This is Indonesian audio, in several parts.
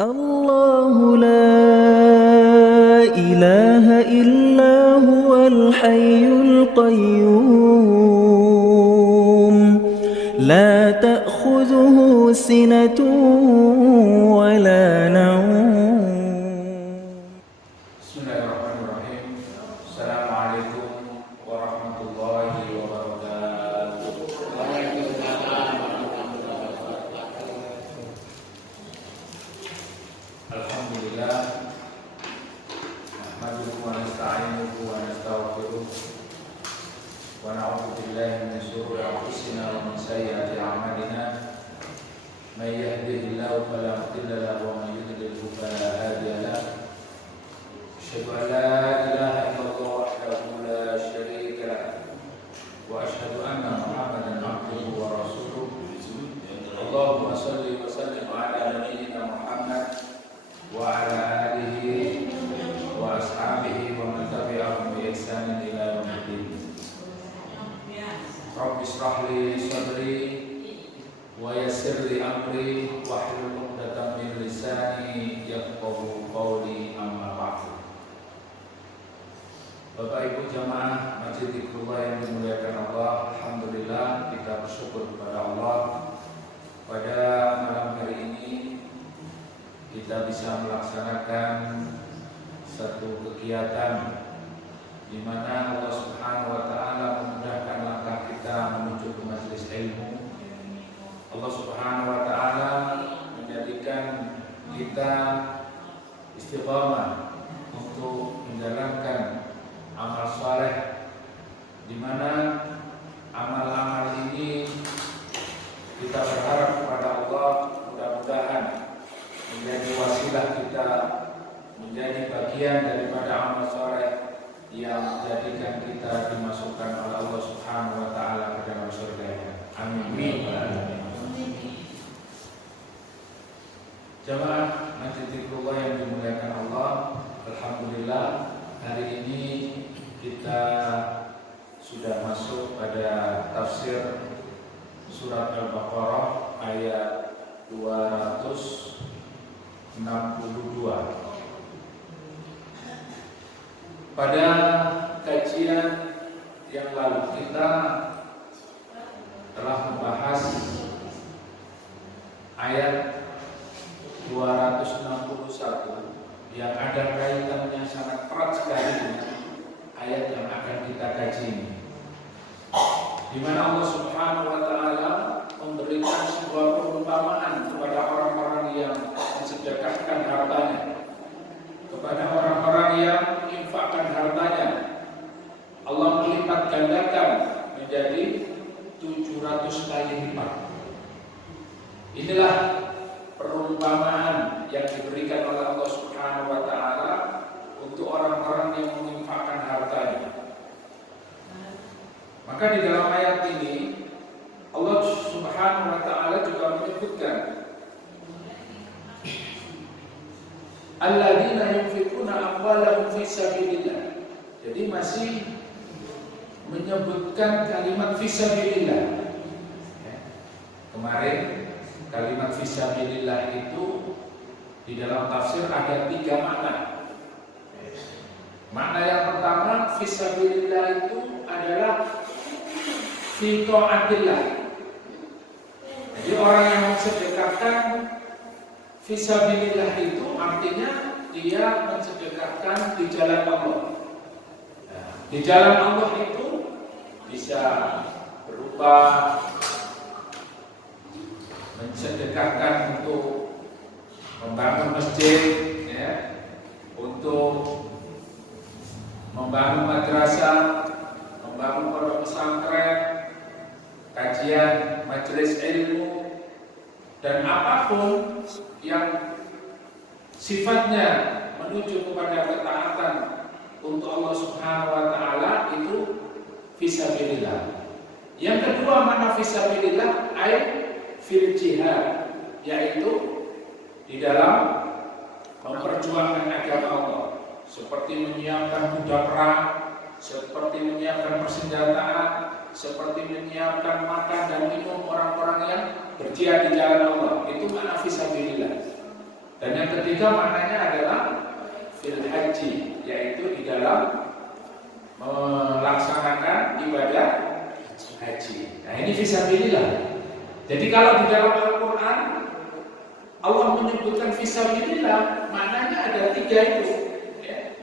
الله لا إله إلا هو الحي القيوم لا تأخذه سنة ولا نوم. Bismillahirrahmanirrahim. Assalamualaikum warahmatullahi wabarakatuh. Alhamdulillah, nahmaduhu wa nasta'inuhu wa nastaghfiruh wa na'udzu billahi min shururi anfusina wa min sayyiati a'malina. May yahdihillahu fala mudilla lahu wa may yudlilhu fala hadiya lahu. أشهد أن لا إله إلا الله وحده لا شريك له وأشهد أن محمدا عبده ورسوله. اللهم صل وسلم على نبينا محمد وعلى آله وأصحابه ومن تبعهم بإحسان إلى يوم الدين. رب اشرح لي صدري ويسر لي أمري واحلل عقدة من لساني يفقهوا قولي. أما بعد. Bapak Ibu jamaah Masjid Zikrullah yang dimuliakan Allah, alhamdulillah kita bersyukur kepada Allah pada malam hari ini kita bisa melaksanakan satu kegiatan di mana Allah Subhanahu wa taala memudahkan langkah kita menuju ke majelis ilmu. Allah Subhanahu wa taala menjadikan kita istiqamah untuk menjalankan amal saleh, di mana amal-amal ini kita berharap kepada Allah mudah-mudahan menjadi wasilah kita menjadi bagian daripada amal saleh yang menjadikan kita dimasukkan oleh Allah Subhanahu wa taala ke dalam surga. Amin. Jamaah Masjid Zikrullah yang dimuliakan Allah, alhamdulillah hari ini kita sudah masuk pada tafsir surat Al-Baqarah ayat 262. Pada kajian yang lalu kita telah membahas ayat 261 yang ada kaitannya sangat erat sekali dengan ayat yang akan kita kaji ini, di mana Allah Subhanahu wa taala memberikan sebuah perumpamaan kepada orang-orang yang mensedekahkan hartanya, kepada orang-orang yang menginfakkan hartanya. Allah melipat gandakan menjadi 700 kali lipat. Inilah perumpamaan yang diberikan oleh Allah Subhanahu wa taala untuk orang-orang yang menginfakkan hartanya. Maka di dalam ayat ini Allah Subhanahu wa taala juga menyebutkan alladzina yunfikuna amwalahum fi sabilillah. Jadi masih menyebutkan kalimat fi sabilillah. Kemarin kalimat fisabilillah itu di dalam tafsir ada 3 makna. Makna yang pertama, fisabilillah itu adalah fi ta'atillah. Jadi orang yang mensedekahkan fisabilillah itu artinya dia mensedekahkan di jalan Allah. Di jalan Allah itu bisa berupa mensedekahkan untuk membangun masjid, ya, untuk membangun madrasah, membangun pondok pesantren, kajian, majelis ilmu, dan apapun yang sifatnya menuju kepada ketaatan untuk Allah Subhanahu wa taala itu fisabilillah. Yang kedua makna fisabilillah fil jihad, yaitu di dalam memperjuangkan agama Allah, seperti menyiapkan kuda perang, seperti menyiapkan persenjataan, seperti menyiapkan makan dan minum orang-orang yang berjihad di jalan Allah. Itu makna fisabilillah. Dan yang ketiga maknanya adalah fil haji, yaitu di dalam melaksanakan ibadah haji. Nah, ini fisabilillah. Jadi kalau di dalam Al-Quran Allah menyebutkan fisabilillah, maknanya ada tiga itu. Ya.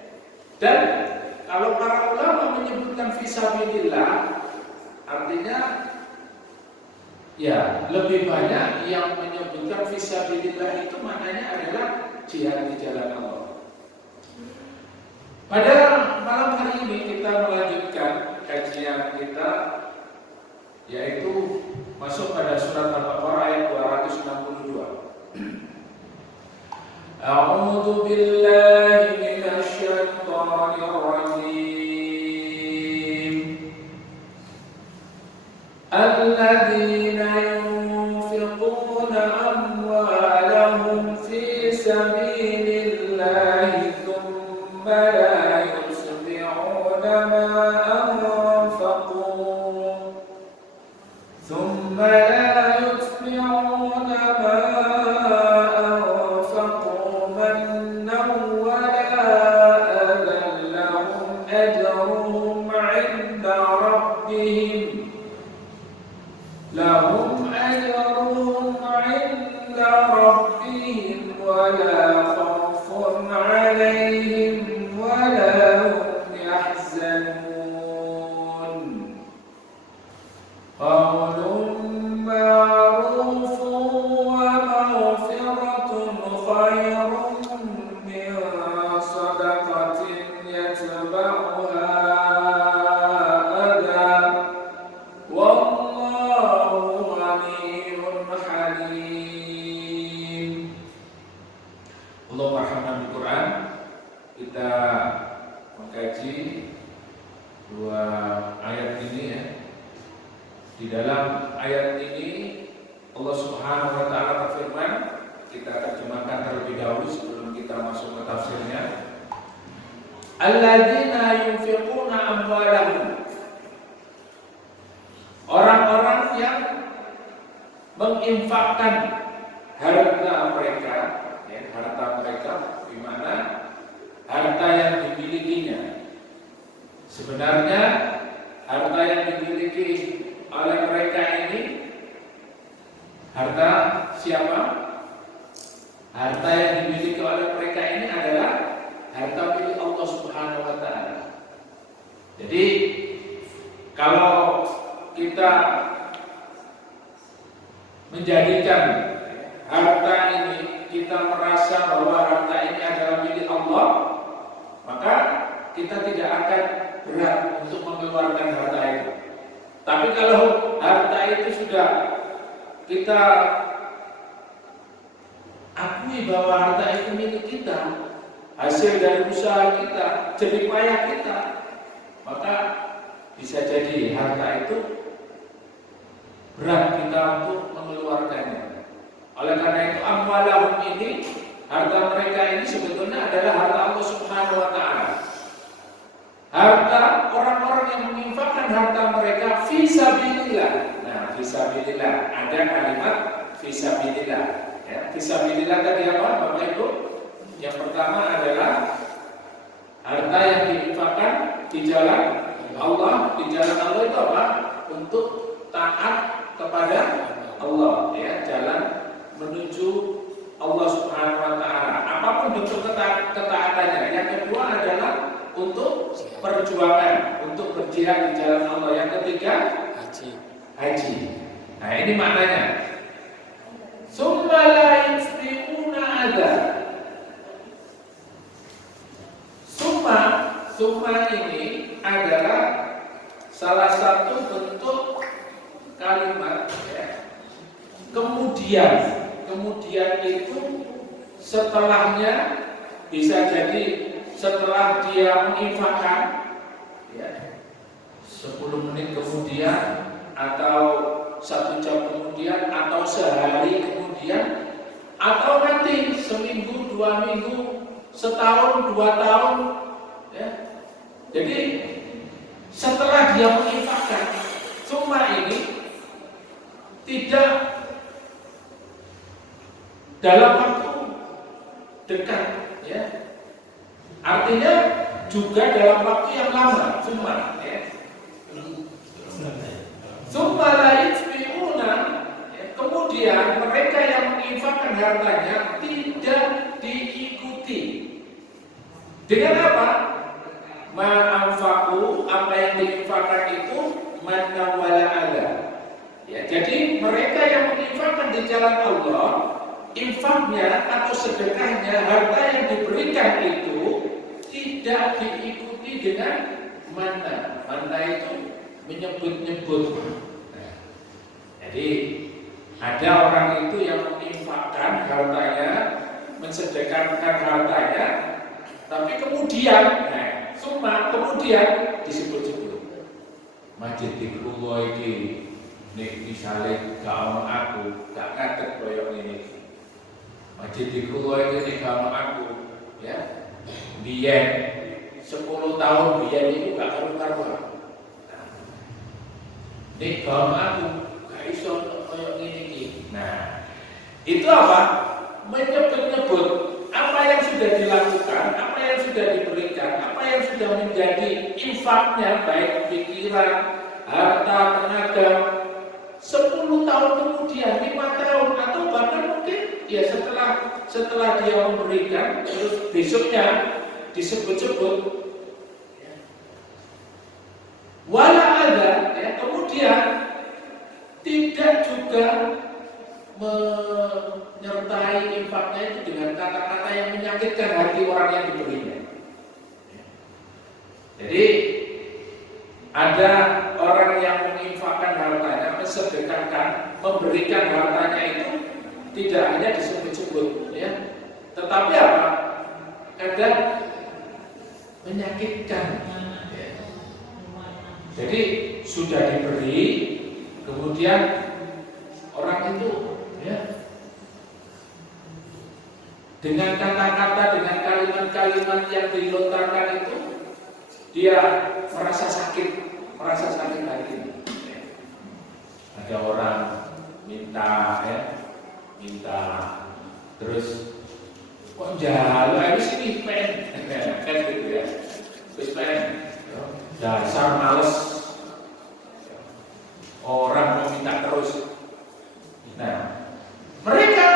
Dan kalau para ulama menyebutkan fisabilillah, artinya ya lebih banyak yang menyebutkan fisabilillah itu maknanya adalah jihad di jalan Allah. Pada malam hari ini kita melanjutkan kajian kita, yaitu masuk pada surat Al-Baqarah ayat 262. A'udzu billahi minasy syaithanir rajim. Alladzina yunfiquna amwalahum fi sabilillahi thumma la yusbi'una ma anfaqu thumma la yusbi'una ma anfaqu mannan wa la adan lahum ajruhum 'inda rabbihim lahum ajruhum 'inda rabbihim wa la khawfun 'alayhim wa la hum yahzanun. Qawlun ma'rufun wa maghfiratun khairun min sadaqatin yatba'uha adha. Wallahu ghaniyyun halim. Allah merhamkan di Quran. Kita mengkaji dua ayat ini ya. Di dalam ayat ini Allah Subhanahu wa taala berfirman, kita terjemahkan terlebih dahulu sebelum kita masuk ke tafsirnya. Alladzina yunfiquna amwalahum. Orang-orang yang menginfakkan harta mereka, ya, harta mereka, di mana harta yang dimilikinya. Sebenarnya harta yang dimiliki oleh mereka ini harta siapa? Harta yang dimiliki oleh mereka ini adalah harta milik Allah Subhanahu wa taala. Jadi kalau kita menjadikan harta ini, kita merasa bahwa harta ini adalah milik Allah, maka kita tidak akan berat untuk mengeluarkan harta itu. Tapi kalau harta itu sudah kita akui bahwa harta itu milik kita, hasil dari usaha kita, jerih payah kita, maka bisa jadi harta itu berat kita untuk mengeluarkannya. Oleh karena itu amwalahum ini, harta mereka ini sebetulnya adalah harta Allah Subhanahu wa taala. Harta orang-orang yang menginfakkan harta mereka fisabilillah. Nah, fisabilillah, ada kalimat fisabilillah. Ya, fisabilillah tadi apa, Bapak Ibu? Yang pertama adalah harta yang diinfakkan di jalan Allah. Di jalan Allah itu apa? Untuk taat kepada Allah, ya, jalan menuju Allah Subhanahu wa taala. Apapun bentuk ketaatannya. Yang kedua adalah untuk perjuangan, untuk berjihad di jalan Allah. Yang ketiga haji. Nah, ini maknanya. Summa la yusbi'una adha. Summa ini adalah salah satu bentuk kalimat, ya. Kemudian itu setelahnya bisa jadi setelah dia menginfakkan, ya, 10 menit kemudian, atau 1 jam kemudian, atau sehari kemudian, atau nanti seminggu, 2 minggu, setahun, 2 tahun, ya. Jadi setelah dia menginfakkan, summa ini tidak dalam waktu dekat, ya. Artinya juga dalam waktu yang lama, cuma, ya. Summa yutbi'una, kemudian mereka yang menginfakkan hartanya tidak diikuti. Dengan apa? Ma'anfaqu, apa yang diinfakkan itu manna wala adha. Ya, jadi mereka yang menginfakkan di jalan Allah, infaknya atau sedekahnya, harta yang diberikan itu tidak diikuti dengan manna. Manna itu menyebut-nyebut. Nah, jadi ada orang itu yang menginfakkan hartanya, mensedekahkan hartanya, tapi kemudian, kemudian disebut-sebut. Masjid Iqrullah iki nek misale gak ono aku, gak kaget koyo ngene. Masjid Iqrullah iki nek gak ono aku, ya. Biyen 10 tahun biyen itu gak karu-karuan. Nek gak ono aku, gak iso koyo ngene iki. Nah, itu apa? Menyebut-nyebut apa yang sudah dilakukan, apa yang sudah diberikan, apa yang sudah menjadi infaknya, baik pikiran, harta, tenaga, 10 tahun kemudian, 5 tahun, atau bahkan mungkin ya setelah dia memberikan, terus besoknya disebut-sebut, ya. Wala ada, ya, kemudian tidak juga menyertai infaknya itu dengan kata-kata yang menyakitkan hati orang yang diberinya. Jadi ada orang yang menginfakkan hartanya, mensedekahkan, memberikan hartanya itu tidak hanya disebut-sebut, ya, tetapi apa? Kadang menyakitkan. Ya. Jadi sudah diberi, kemudian orang itu, ya, dengan kata-kata, dengan kalimat-kalimat yang dilontarkan itu, dia merasa sakit hati. Ada orang minta, ya, terus kok jalan ini sini pen, kan gitu ya, terus pen, dasar males, orang mau minta terus. Nah, mereka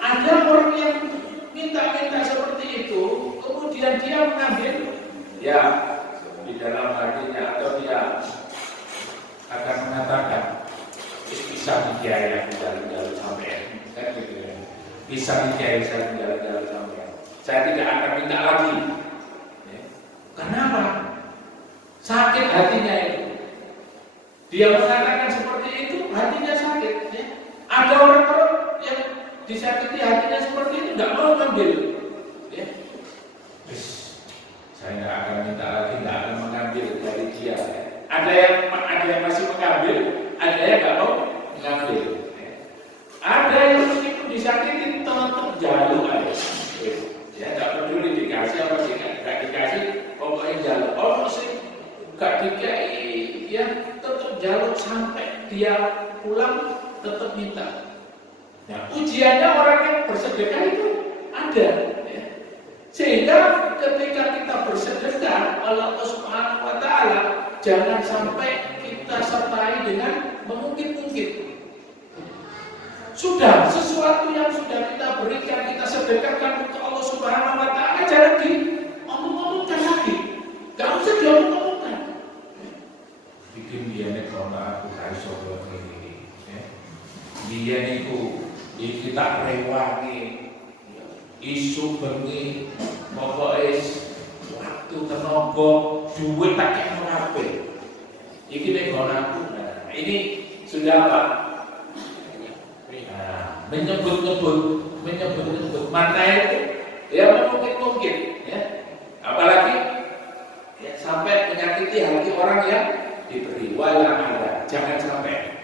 ada orang yang minta seperti itu, kemudian dia mengambil, ya, di dalam hatinya, atau dia akan mengatakan bisa dikiai jalan-jalan sampai, kan gitu ya, bisa dikiai jalan-jalan sampai, saya tidak akan minta lagi. Ya. Kenapa? Sakit hatinya itu. Dia mengatakan seperti itu, hatinya sakit. Ya. Ada orang-orang yang disakiti hatinya seperti itu, nggak mau ngambil. Ya. Saya nggak akan minta lagi, nggak akan mengambil dari dia. Ya. Ada yang masih mengambil, ada yang nggak mau mengambil. Ya. Ada yang meskipun disakiti tetap jalur aja. Ya, nggak peduli dikasih apa nggak dikasih, pokoknya jalur. Orang sih nggak dikasih, ya tetap jalur sampai dia pulang tetap minta. Nah, ujiannya orang yang bersedekah itu ada. Ya. Sehingga ketika kita bersedekah, Allah Subhanahu wa Ta'ala, jangan sampai kita sertai dengan mengungkit-ungkit. Sudah sesuatu yang sudah kita berikan, kita sedekahkan untuk Allah Subhanahu wa Ta'ala, jangan diomong-omongkan lagi. Gak usah diomong-omongkan. Bikin dia nih kalau aku harus sobat ini. Dia niku kita rewangi, isu bengi, pokoknya waktu tenaga, duit tak kayak merape. Ini nih kalau aku, nah, ini sudah apa? Nah, menyebut-nyebut, mana itu? Ya mungkin, ya. Apalagi ya, sampai menyakiti hati orang yang diberi. Wala ada, jangan sampai.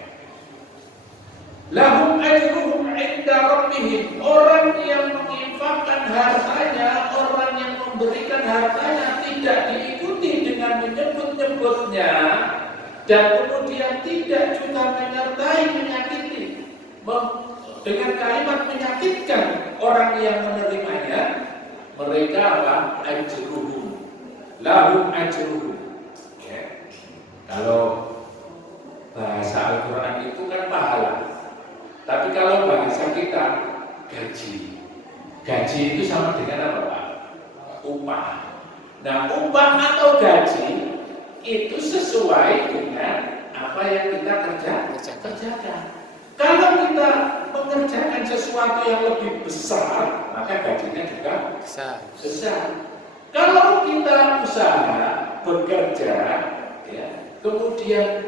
Lahum ajruhum inda rabbihim. Orang yang menginfakkan hartanya, orang yang memberikan hartanya tidak diikuti dengan menyebut-nyebutnya, dan kemudian tidak juga menyertai menyakiti dengan kalimat menyakitkan orang yang menerimanya, mereka apa? Ajruhum, lahum ajruhum. Ya. Kalau bahasa Al-Quran itu kan pahala, tapi kalau bahasa kita gaji. Gaji itu sama dengan apa Pak? Upah. Nah, upah atau gaji itu sesuai dengan apa yang kita kerjakan. Kalau kita mengerjakan sesuatu yang lebih besar, maka gajinya juga besar. Kalau kita usaha bekerja, ya, kemudian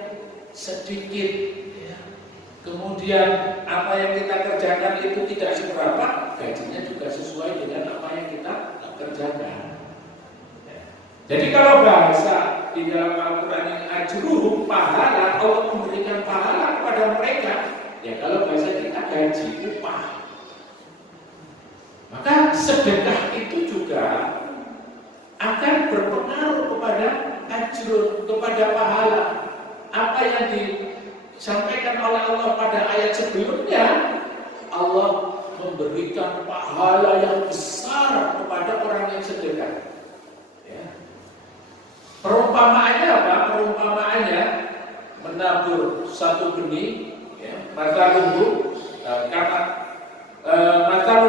sedikit, ya, kemudian apa yang kita kerjakan itu tidak seberapa, gajinya juga sesuai dengan apa yang kita kerjakan. Jadi kalau bahasa di dalam Al-Quran ini ajruhum, pahala, Allah memberikan pahala kepada mereka. Ya kalau bahasa kita gaji, upah. Maka sedekah itu juga akan berpengaruh kepada ajrun, kepada pahala. Apa yang disampaikan oleh Allah pada ayat sebelumnya, Allah memberikan pahala yang besar kepada orang yang sedekah. Perumpamaannya apa? Perumpamaannya menabur satu benih, ya, matalul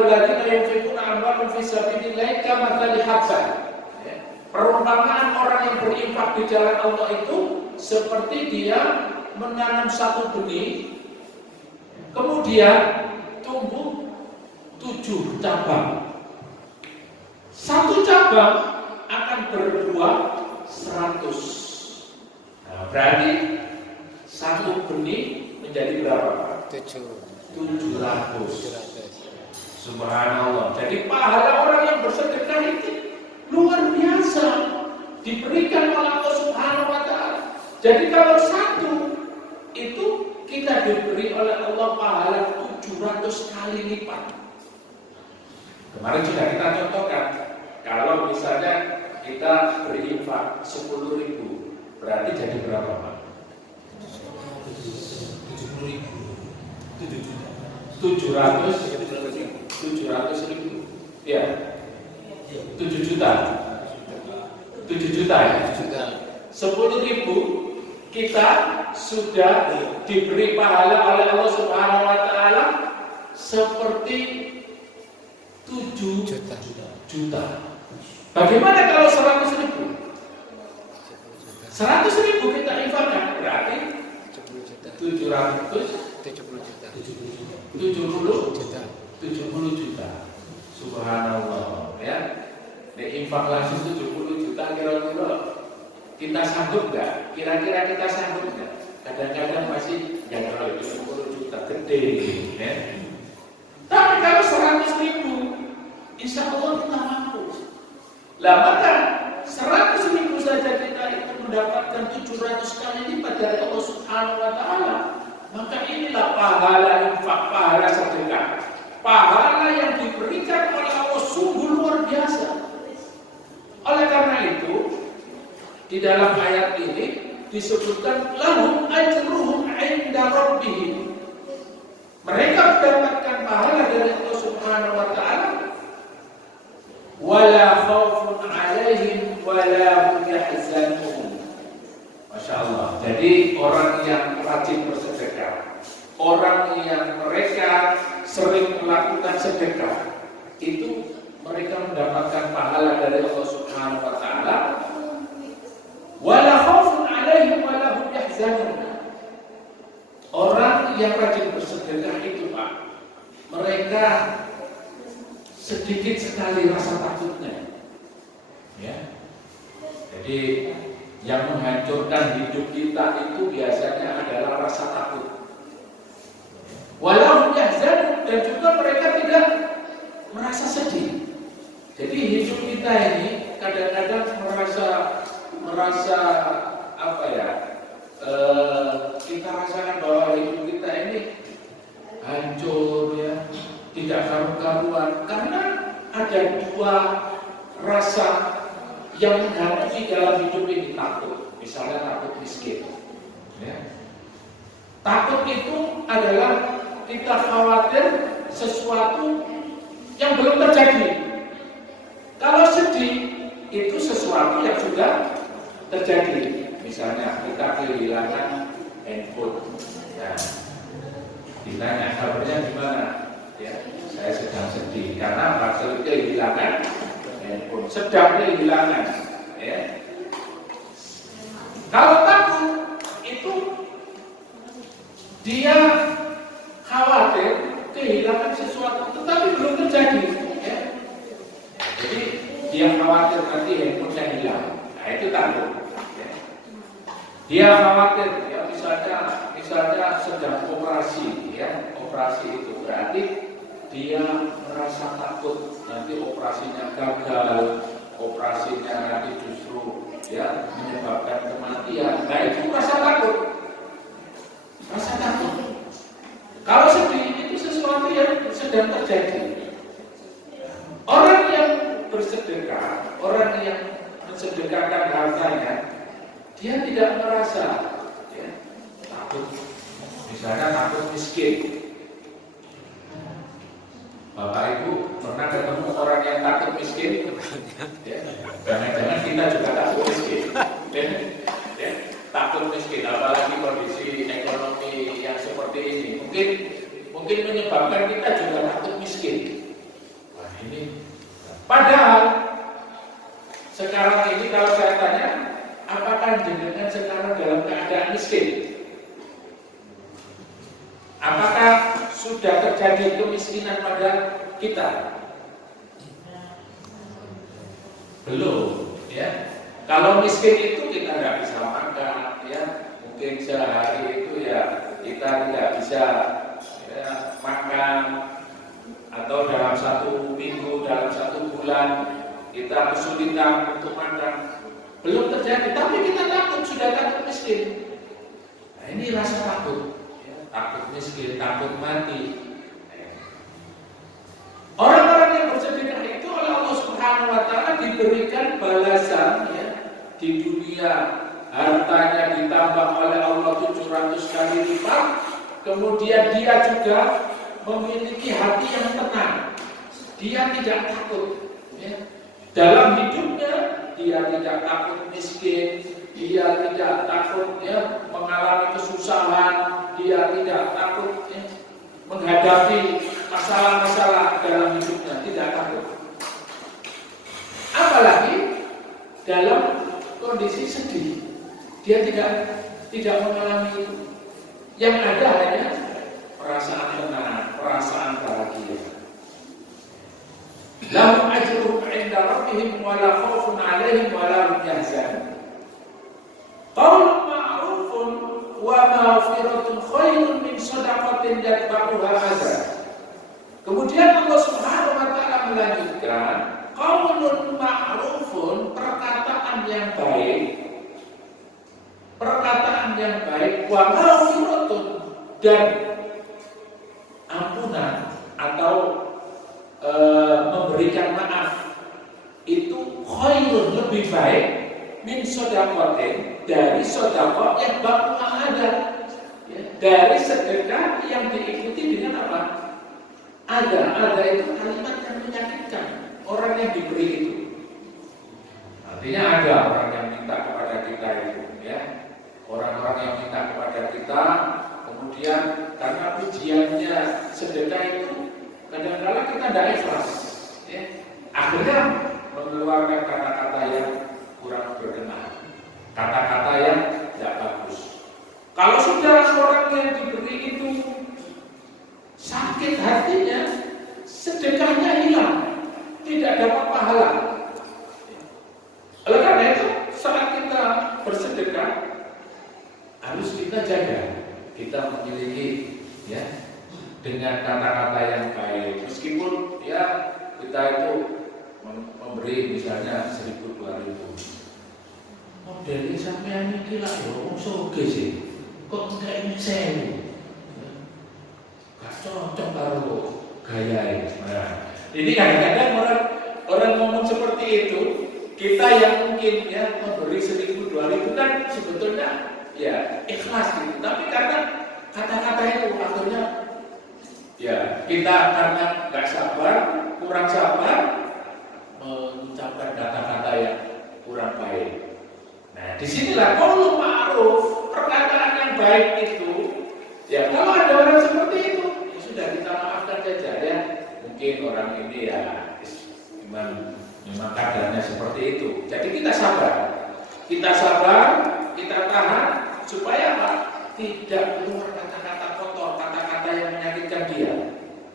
ladzina yunfiquna amwalahum fi sabilillah kamathali habban. Perumpamaan orang yang berinfak di jalan Allah itu seperti dia menanam satu benih, kemudian tumbuh 7 cabang. Satu cabang akan berbuah 100. Nah, berarti satu benih menjadi berapa Pak? 700. Subhanallah. Jadi pahala orang yang bersedekah itu luar biasa, diberikan oleh Allah Subhanahu wa taala. Jadi kalau satu itu kita diberi oleh Allah pahala 700 kali lipat. Kemarin sudah kita contohkan, kalau misalnya kita berinfak 10.000, berarti jadi berapa Pak? 700.000. Ya. 7 juta. 7 juta ya? 10.000 kita sudah diberi pahala oleh Allah Subhanahu wa taala seperti 7 juta. Bagaimana kalau 100.000? 100.000 kita infakkan berarti 70 juta. Subhanallah, ya. Infak langsung 70 juta kira-kira kita sanggup nggak? Kira-kira kita sanggup nggak? Kadang-kadang masih ya kalau 70 juta gede, ya. Tapi kalau 100.000, insya Allah kita mampu. Lah maka 100.000 saja kita itu mendapatkan 700 kali lipat dari Allah Subhanahu wa taala. Maka inilah pahala infak, pahala sedekah. Pahala yang diberikan oleh Allah sungguh luar biasa. Oleh karena itu, di dalam ayat ini disebutkan lahum ajruhum 'inda rabbihim. Mereka mendapatkan pahala dari Allah Subhanahu wa taala. Wala khaufun 'alaihim wala hum yahzanun. Masya Allah. Jadi orang yang rajin bersedekah, orang yang mereka sering melakukan sedekah, itu mereka mendapatkan pahala dari Allah Subhanahu wa taala. Wala khaufun 'alaihim wala hum yahzanun. Orang yang rajin bersedekah itu Pak, mereka sedikit sekali rasa takutnya. Ya. Jadi yang menghancurkan hidup kita itu biasanya adalah rasa takut. Walau yahzan, dan juga mereka tidak merasa sedih. Jadi hidup kita ini kadang-kadang merasa apa ya? Kita rasakan bahwa hidup kita ini hancur ya, tidak karu-karuan karena ada dua rasa yang menghantui dalam hidup ini. Takut, misalnya takut miskin ya. Takut itu adalah kita khawatir sesuatu yang belum terjadi. terjadi, misalnya kita kehilangan handphone, nah, ditanya kabarnya gimana? Ya, saya sedang sedih karena pasal kehilangan handphone, sedang kehilangan. Ya. Kalau takut itu dia khawatir kehilangan sesuatu, tetapi belum terjadi. Ya. Jadi dia khawatir nanti handphone-nya hilang. Nah itu takut. Ya. Dia khawatir, ya misalnya sedang operasi, ya operasi itu berarti dia merasa takut nanti operasinya gagal, operasinya nanti justru ya menyebabkan kematian. Nah itu rasa takut. Rasa takut. Kalau sedih itu sesuatu yang sedang terjadi. Orang yang bersedekah, orang yang mensedekahkan hartanya, dia tidak merasa ya, takut. Misalnya takut miskin. Bapak Ibu pernah ketemu orang yang takut miskin? Ya, jangan-jangan kita juga takut miskin. Ya, takut miskin, apalagi kondisi ekonomi yang seperti ini. Mungkin menyebabkan kita juga takut miskin. Wah ini. Padahal sekarang ini kalau saya tanya, apakah jenengan sekarang dalam keadaan miskin? Apakah sudah terjadi kemiskinan pada kita? Belum, ya. Kalau miskin itu kita nggak bisa makan, ya. Mungkin sehari itu ya kita tidak bisa ya, makan, atau dalam 1 minggu, dalam 1 bulan kita kesulitan untuk makan. Belum terjadi, tapi kita takut, sudah takut miskin. Nah ini rasa takut. Takut miskin, takut mati. Orang-orang yang bersedekah itu oleh Allah Subhanahu wa taala diberikan balasan ya, di dunia, hartanya ditambah oleh Allah 700 kali lipat. Kemudian dia juga memiliki hati yang tenang. Dia tidak takut ya. Dalam hidupnya dia tidak takut miskin, dia tidak takut ya, mengalami kesusahan, dia tidak takut ya, menghadapi masalah-masalah dalam hidupnya, tidak takut. Apalagi dalam kondisi sedih, dia tidak mengalami itu. Yang ada hanya perasaan tenang, perasaan bahagia. Lahum ajruhum 'inda rabbihim wa la khaufun 'alaihim wa la hum yahzanun. Qaulun ma'rufun wa maghfiratun khairun min shadaqatin yatba'uha adza. Kemudian Allah Subhanahu wa taala melanjutkan, qaulun ma'rufun, perkataan yang baik. Perkataan yang baik, wa maghfiratun, dan ampunan atau memberikan maaf itu khairun, lebih baik min shadaqatin, dari sedekah yang bakal ada ya, dari sedekah yang diikuti dengan apa? Ada itu kalimat yang menyakitkan orang yang diberi itu. Artinya ada orang yang minta kepada kita itu ya, orang-orang yang minta kepada kita, kemudian karena pujiannya sedekah itu kadang-kadang kita tidak ikhlas ya, akhirnya mengeluarkan kata-kata yang kurang berkenan, kata-kata yang tidak bagus. Kalau sudah seorang yang diberi itu sakit hatinya, sedekahnya hilang, tidak dapat pahala. Oleh karena itu saat kita bersedekah harus kita jaga, kita memiliki ya dengan kata-kata yang baik. Meskipun ya kita itu memberi misalnya 1.000, 2.000. Modelnya sampean iki lak yo wong soge sih. Kok enggak ini sewu? Gak cocok karo gayae. Nah, ini kadang-kadang orang ngomong seperti itu, kita yang mungkin ya memberi 1.000, 2.000 kan sebetulnya ya ikhlas gitu. Tapi karena kata-kata itu akhirnya ya kita karena nggak sabar, kurang sabar mengucapkan kata-kata yang kurang baik. Nah disinilah qaulun ma'ruf, perkataan yang baik itu. Ya, kalau ada orang seperti itu, ya sudah kita maafkan saja ya. Mungkin orang ini ya memang kadarnya seperti itu. Jadi kita sabar, kita tahan supaya apa? Tidak keluar kata-kata kotor, kata-kata yang menyakitkan dia.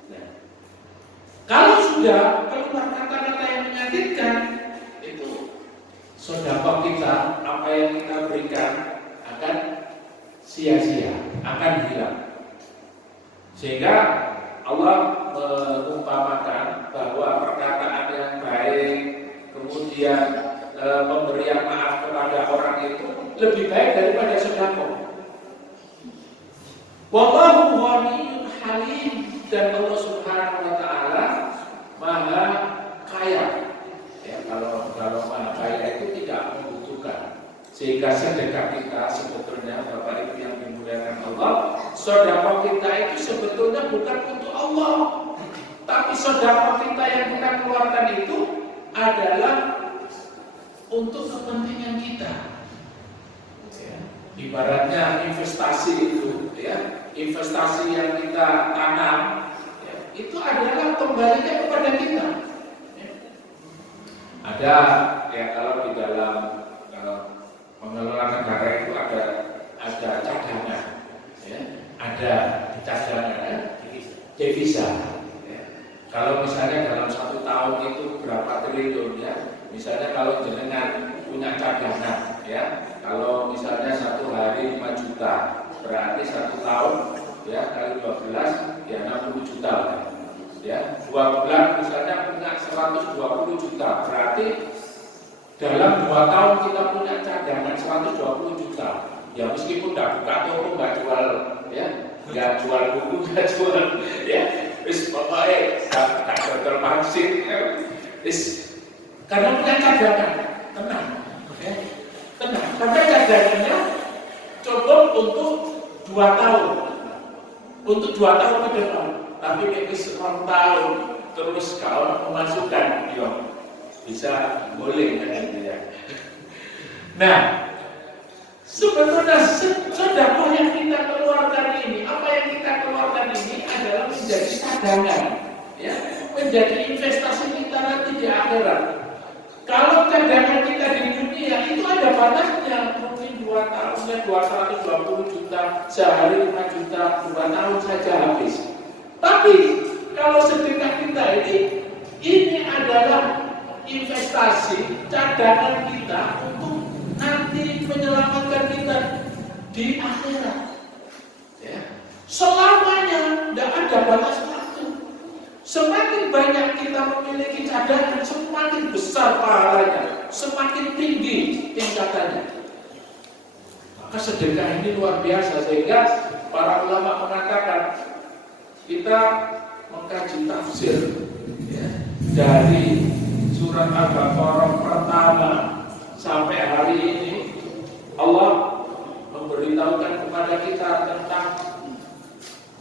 Nah, kalau sudah keluar kata-kata yang menyakitkan, itu sedekah kita, apa yang kita berikan akan sia-sia, akan hilang. Sehingga Allah mengumpamakan bahwa perkataan yang baik, kemudian pemberian maaf kepada orang itu lebih baik daripada sedekah. Wallahu ghaniyyun halim, dan Allah Subhanahu wa taala Maha kaya. Ya, kalau Maha kaya itu tidak membutuhkan. Sehingga sedekah kita sebetulnya Bapak Ibu yang dimuliakan Allah, sedekah kita itu sebetulnya bukan untuk Allah, tapi sedekah kita yang kita keluarkan itu adalah untuk kepentingan kita. Ya, ibaratnya investasi itu, ya, investasi yang kita tanam, ya, itu adalah kembalinya kepada kita. Ya. Ada ya, kalau di dalam pengelola negara itu ada cadangan, ya, ada cadangan, ya, devisa. Ya. Kalau misalnya dalam 1 tahun itu berapa triliun, ya, misalnya kalau jenengan punya cadangan, ya, kalau misalnya 1 hari 5 juta, berarti 1 tahun, ya, kali 12, ya 60 juta, ya, 2 bulan misalnya punya 120 juta, berarti dalam 2 tahun kita punya cadangan 120 juta. Ya meskipun tidak buka toko, nggak jual, ya, nggak jual buku, nggak jual, ya, wis pokoknya tak jual vaksin, wis karena punya cadangan, tenang, ya, tenang. Karena cadangannya cukup untuk 2 tahun, untuk 2 tahun ke depan. Tapi ini 1 tahun terus kau memasukkan, yo. Bisa boleh kan gitu ya. Nah, sebetulnya sedekah yang kita keluarkan ini, apa yang kita keluarkan ini adalah menjadi cadangan, ya, menjadi investasi kita nanti di akhirat. Kalau cadangan kita di dunia itu ada batasnya, mungkin 2 tahunnya 220 juta, sehari 5 juta, 2 tahun saja habis. Tapi kalau sedekah kita ini adalah investasi cadangan kita untuk nanti menyelamatkan kita di akhirat. Ya. Selamanya tidak ada batas waktu. Semakin banyak kita memiliki cadangan, semakin besar pahalanya, semakin tinggi tingkatannya. Maka sedekah ini luar biasa, sehingga para ulama mengatakan kita mengkaji tafsir, ya, dari surat Al-Baqarah pertama sampai hari ini, Allah memberitahukan kepada kita tentang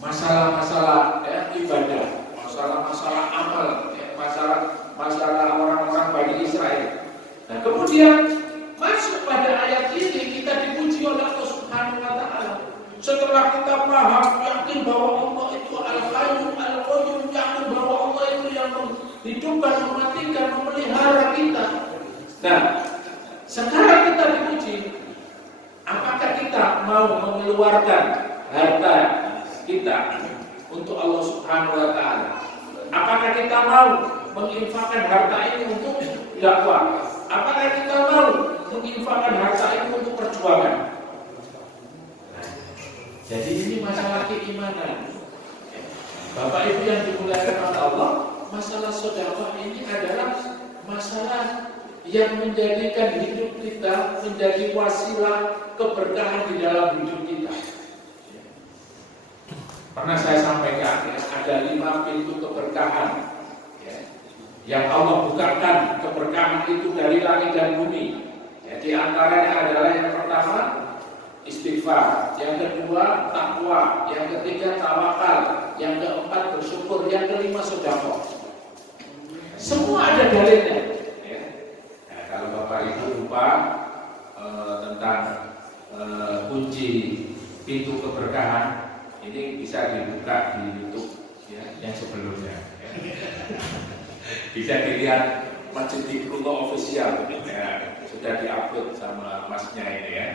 masalah-masalah, ya, ibadah, masalah-masalah amal, ya, masalah orang-orang Bani Israel. Nah, kemudian masuk pada ayat ini kita dipuji oleh Allah Subhanahu wa taala. Setelah kita paham, yakin bahwa Allah itu Al-Hayyu Al-Qayyum, yakin bahwa Allah itu yang menghidupkan, mematikan, memelihara kita. Nah, sekarang kita diuji, apakah kita mau mengeluarkan harta kita untuk Allah Subhanahu wa taala? Apakah kita mau menginfakkan harta ini untuk dakwah? Apakah kita mau menginfakkan harta ini untuk perjuangan? Jadi ini masalah keimanan. Bapak Ibu yang dimuliakan oleh Allah, masalah sedekah ini adalah masalah yang menjadikan hidup kita menjadi wasilah keberkahan di dalam hidup kita. Pernah saya sampaikan, ya, ada 5 pintu keberkahan, ya, yang Allah bukakan keberkahan itu dari langit dan bumi. Jadi antaranya adalah yang pertama istighfar, yang kedua takwa, yang ketiga tawakal, yang keempat bersyukur, yang kelima sedekah. Semua ada dalilnya. Ya. Nah, kalau Bapak Ibu lupa tentang kunci pintu keberkahan ini bisa dibuka di YouTube ya, yang sebelumnya. Ya. Bisa dilihat Masjid Zikrullah official ya, sudah diupload sama masnya ini ya.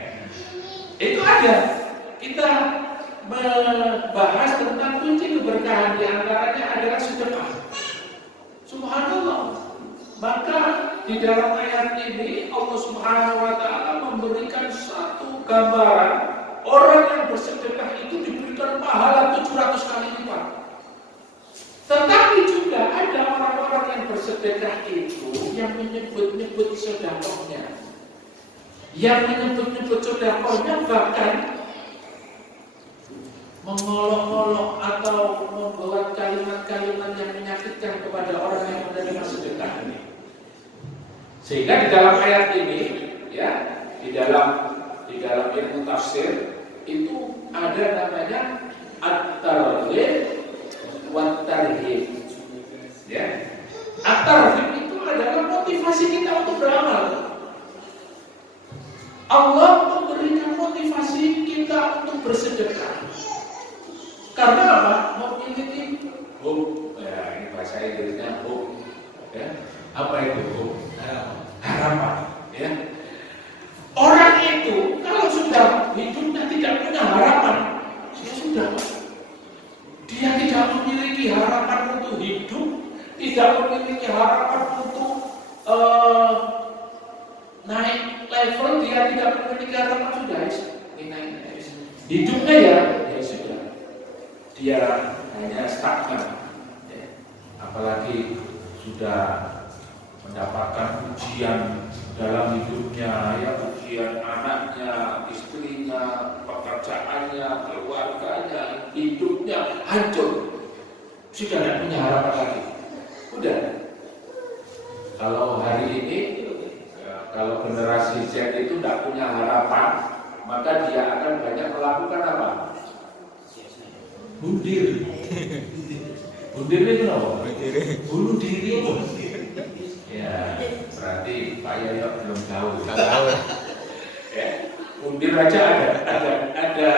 Itu ada kita membahas tentang kunci keberkahan, di antaranya adalah sedekah. Subhanallah. Maka di dalam ayat ini Allah Subhanahu wa taala memberikan satu gambaran orang yang bersedekah itu diberikan pahala 700 kali lipat. Tetapi juga ada orang-orang yang bersedekah itu yang menyebut-nyebut sedekahnya. Yang menyebut-nyebut sedekahnya bahkan mengolok-olok atau membuat kalimat-kalimat yang menyakitkan kepada orang yang menerima sedekah ini. Sehingga di dalam ayat ini, ya, di dalam ilmu tafsir itu ada namanya at-targhib wa tarhib. Ya. At-targhib itu adalah motivasi kita untuk beramal. Allah memberikan motivasi kita untuk bersedekah. Karena apa? Memiliki hope. Ya, ini bahasa Inggrisnya hope. Ya. Apa itu hope? Harapan. Ya. Orang itu kalau sudah hidupnya tidak punya harapan, ya sudah. Dia tidak memiliki harapan untuk hidup, tidak memiliki harapan untuk naik level, dia tidak memiliki harapan sudah. Hidupnya ya sudah. Dia hanya stagnan. Ya. Apalagi sudah mendapatkan ujian dalam hidupnya, ya, ujian anaknya, istrinya, pekerjaannya, keluarganya, hidupnya hancur. Sudah tidak punya harapan lagi. Udah. Kalau hari ini, kalau generasi Z itu tidak punya harapan, maka dia akan banyak melakukan apa? Bundir. Bundir itu apa? Bunuh diri. Ya, berarti Pak Yoyo belum tahu. Ya, bundir aja ada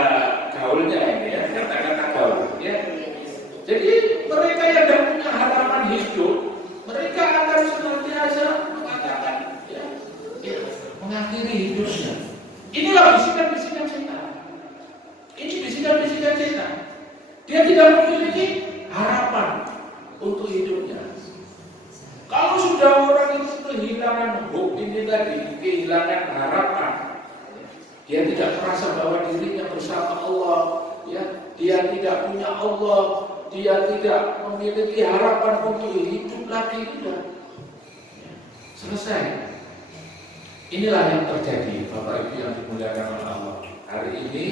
gaulnya ini ya, kata-kata gaul. Ya. Jadi mereka yang tidak punya harapan hidup, mereka akan senantiasa mengatakan, ya, mengakhiri hidupnya. Inilah bisikan-bisikan setan. Ini bisikan-bisikan setan. Dia tidak memiliki harapan untuk hidupnya. Kalau sudah orang itu kehilangan hope ini tadi, kehilangan harapan, dia tidak merasa bahwa dirinya bersama Allah, ya, dia tidak punya Allah, dia tidak memiliki harapan untuk hidup lagi, sudah selesai. Inilah yang terjadi, Bapak Ibu yang dimuliakan oleh Allah. Hari ini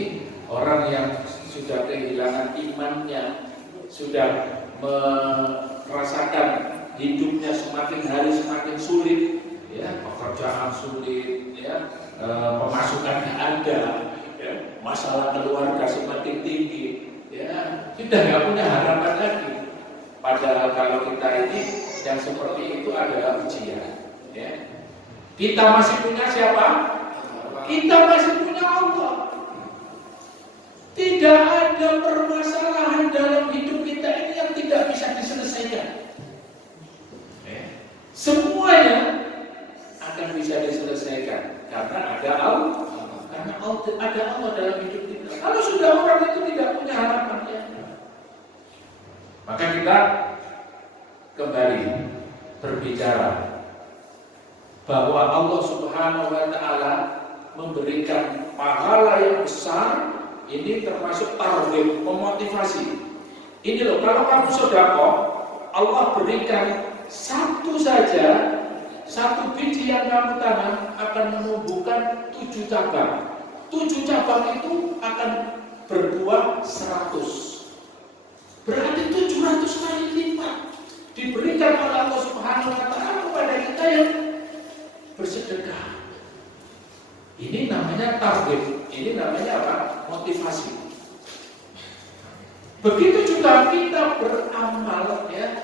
orang yang sudah kehilangan imannya, sudah merasakan hidupnya semakin hari semakin sulit, ya, pekerjaan sulit, ya, pemasukan ada, ya, masalah keluarga semakin tinggi, ya, kita nggak punya harapan lagi. Padahal kalau kita ini yang seperti itu adalah ujian, ya. Kita masih punya siapa? Kita masih punya Allah. Tidak ada permasalahan dalam hidup kita ini yang tidak bisa diselesaikan. Semuanya akan bisa diselesaikan karena ada Allah. Karena ada Allah dalam hidup kita. Kalau sudah orang itu tidak punya harapan, ya, maka kita kembali berbicara bahwa Allah Subhanahu wa taala memberikan pahala yang besar. Ini termasuk targhib, memotivasi. Ini loh, kalau kamu sedekah, Allah berikan satu saja, satu biji yang kamu tanam akan menumbuhkan 7 cabang. 7 cabang itu akan berbuah 100. Berarti 700 kali lipat diberikan oleh Allah Subhanahu wa taala kepada kita yang bersedekah. Ini namanya targhib, ini namanya apa? Motivasi. Begitu juga kita beramal, ya.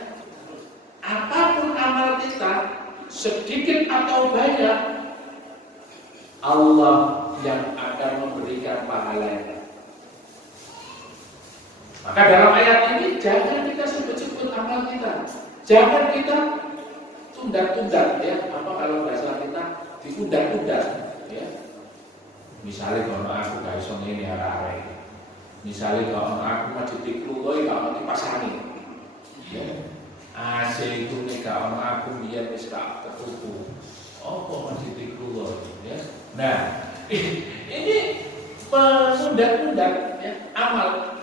Apapun amal kita, sedikit atau banyak, Allah yang akan memberikan pahalanya. Maka dalam ayat ini jangan kita sebut-sebut amal kita, jangan kita tunda-tunda, ya. Apa kalau bahasa kita ditunda-tunda, ya. Misalnya kalau aku gak iso ngene arek-arek. Misalnya kalau aku masih dikeluloi, kalau dipasani, ya. AC itu nih kalau aku biar bisa tertutup. Oh, masih dikeluloi, ya. Nah, ini menunda-tunda, ya, amal.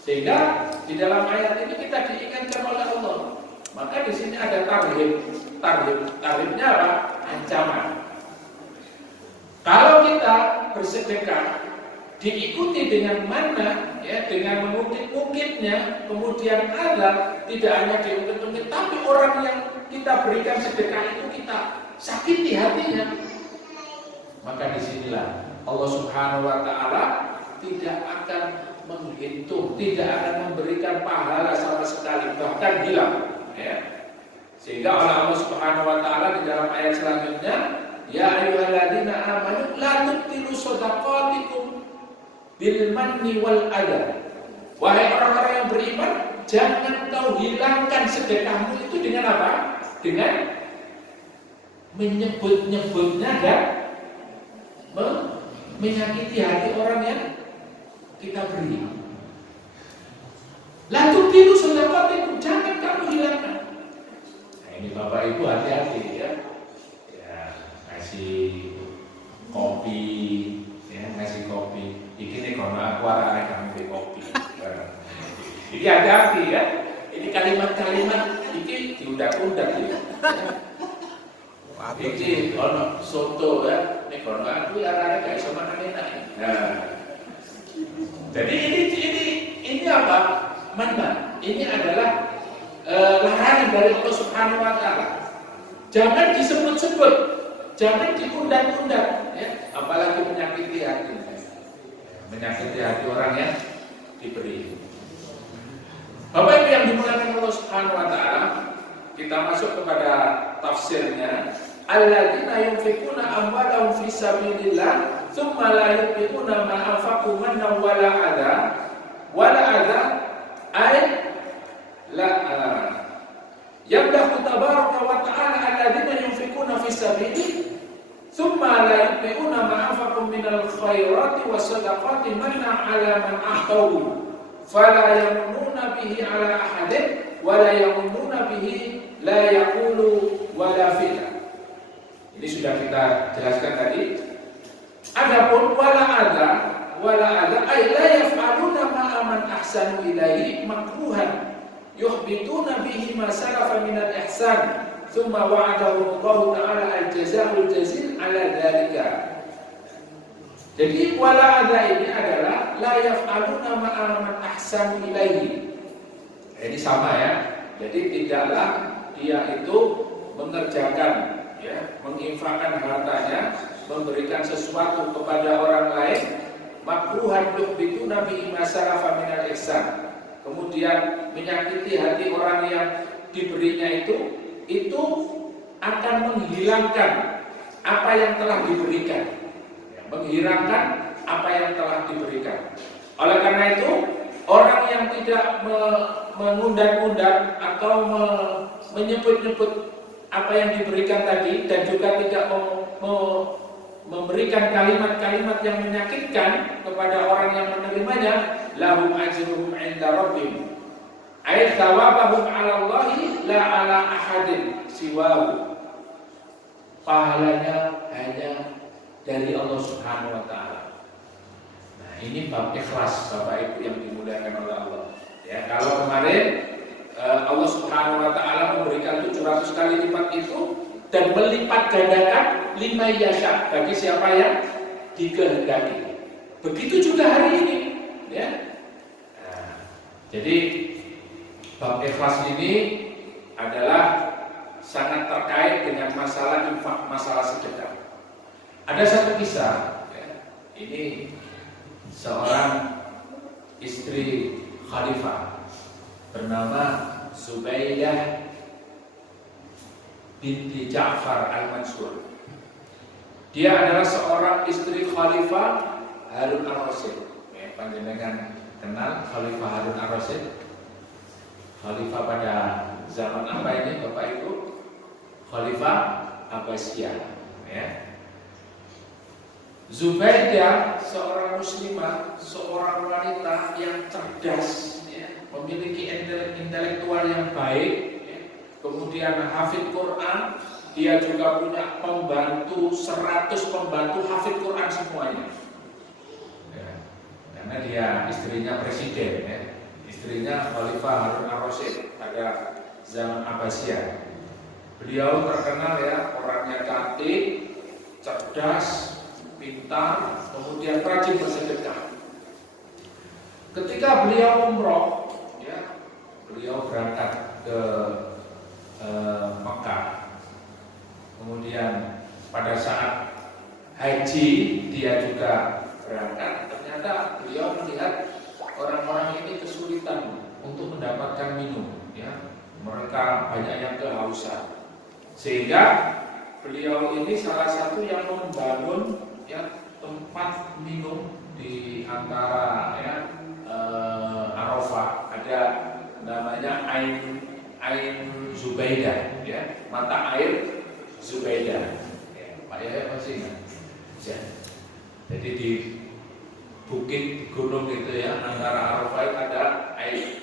Sehingga di dalam ayat ini kita diingatkan oleh Allah. Maka di sini ada tarhibnya apa? Ancaman. Kalau kita bersedekah diikuti dengan mana, ya, dengan mengungkit-ungkitnya, kemudian ada tidak hanya diungkit-ungkit, tapi orang yang kita berikan sedekah itu kita sakiti hatinya, maka disinilah Allah Subhanahu Wa Taala tidak akan menghitung, tidak akan memberikan pahala sama sekali, bahkan hilang, ya. Sehingga Allah Subhanahu Wa Taala di dalam ayat selanjutnya, ya ayyuhalladzina amanu la tubtilu shadaqatikum bil manni wal adha. Wahai orang-orang yang beriman, jangan kau hilangkan sedekahmu itu dengan apa? Dengan menyebut-nyebutnya dan menyakiti hati orang yang kita beri. La tubtilu shadaqatikum, jangan kamu hilangkan. Nah, ini Bapak Ibu hati-hati, ya. Ngasih kopi, ya, ngasih kopi. Ini nih kalau aku arah kamu beli kopi. Ini hati-hati, ya. Ini kalimat-kalimat ini diundak-undak, ya. Ini kalau soto, ya. Ini kalau aku arah gak bisa makan enak. Nah, jadi ini apa? Mana? Ini adalah larangan dari Allah Subhanahu Wa Taala. Jangan disebut-sebut. Jangan diundang-undang, ya, apalagi menyakiti hati, menyakiti hati orang yang diberi. Bapak Ibu yang dimuliakan Allah Subhanahu Wa Taala, kita masuk kepada tafsirnya. Alladzina yunfikuna amwalahum fi sabilillah, tsumma la yunfikuna ma anfaqu mannan wala adha, ay la yabdahu tabaraka wa ta'ala alladzina yunfikuna fi sabilillah thumma la yutbi'una ma anfaqu minal khairati was-sadaqati manna 'ala man ahtawu fala yamununa bihi 'ala ahadin wa la yamununa bihi la yaqulu wa la fi'la. Ini sudah kita jelaskan tadi. Adapun wala adha ay la yaf'aluna ma man ahsanu ilaihi makruhan yuhbituna bihi ma salafa minal ihsan thumma wa'adahu Allah ta'ala al-jazaa'ul jazil ala dzalika. Jadi wala adha ini adalah la yaf'aluna ma man ahsanu ilaihi. Ini sama, ya. Jadi tidaklah dia itu mengerjakan, ya, menginfakkan hartanya, memberikan sesuatu kepada orang lain makruhan yuhbituna bihi ma salafa minal ihsan, kemudian menyakiti hati orang yang diberinya itu akan menghilangkan apa yang telah diberikan, ya, menghilangkan apa yang telah diberikan. Oleh karena itu, orang yang tidak mengundang-undang atau menyebut-nyebut apa yang diberikan tadi dan juga tidak memberikan kalimat-kalimat yang menyakitkan kepada orang yang menerimanya, lahum ajruhum 'inda rabbihim ay thawabahum 'ala Allahi la 'ala ahadin siwahu. Pahalanya hanya dari Allah Subhanahu Wa Taala. Nah, ini bab ikhlas, Bapak Ibu yang dimuliakan oleh Allah. Ya, kalau kemarin Allah Subhanahu Wa Taala memberikan 700 kali lipat itu dan melipat gandakan 5 yasha bagi siapa yang dikehendaki. Begitu juga hari ini, ya. Nah, jadi bab ikhlas ini adalah sangat terkait dengan masalah infak, masalah sedekah. Ada satu kisah, ya. Ini seorang istri khalifah bernama Zubaidah binti Ja'far al-Mansur. Dia adalah seorang istri khalifah Harun Ar-Rasyid. Ya, panjenengan kenal Khalifah Harun Ar-Rasyid? Khalifah pada zaman apa ini Bapak Ibu? Khalifah Abbasiyah. Ya. Zubaidah seorang muslimah, seorang wanita yang cerdas, ya, memiliki intelektual yang baik, ya. Kemudian hafid Quran, dia juga punya pembantu 100 pembantu hafid Quran semuanya. Ya. Karena dia istrinya presiden, ya. Istrinya Khalifah Harun Ar-Rasyid pada zaman Abbasiyah. Beliau terkenal ya orangnya cantik, cerdas, pintar, kemudian rajin bersedekah. Ketika beliau umroh, ya, beliau berangkat ke Mekah. Kemudian pada saat haji dia juga berangkat. Ternyata beliau melihat orang-orang ini kesulitan untuk mendapatkan minum, ya. Mereka banyak yang kehausan. Sehingga beliau ini salah satu yang membangun ya tempat minum di antara ya Arafah, ada namanya Ain Zubaidah, ya, mata air Zubaidah. Ya, Pak Yahya masih ingat? Ya. Jadi di bukit di gunung itu ya antara Arafah ada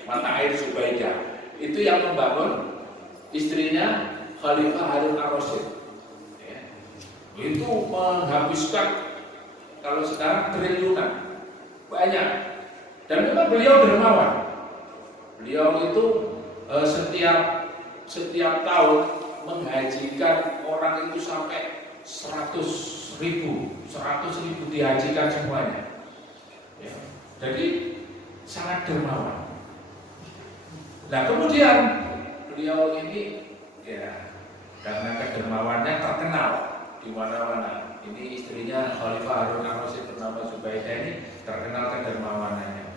mata air Zubaidah. Itu yang membangun istrinya Khalifah Harun Ar-Rasyid. Itu menghabiskan kalau sekarang triliunan, banyak. Dan memang beliau dermawan. Beliau itu setiap tahun menghajikan orang itu sampai 100 ribu dihajikan semuanya. Ya. Jadi sangat dermawan. Nah kemudian beliau ini ya karena kedermawannya terkenal di mana-mana. Ini istrinya Khalifah Harun Ar-Rasyid bernama Zubaidah ini terkenal kedermawanannya.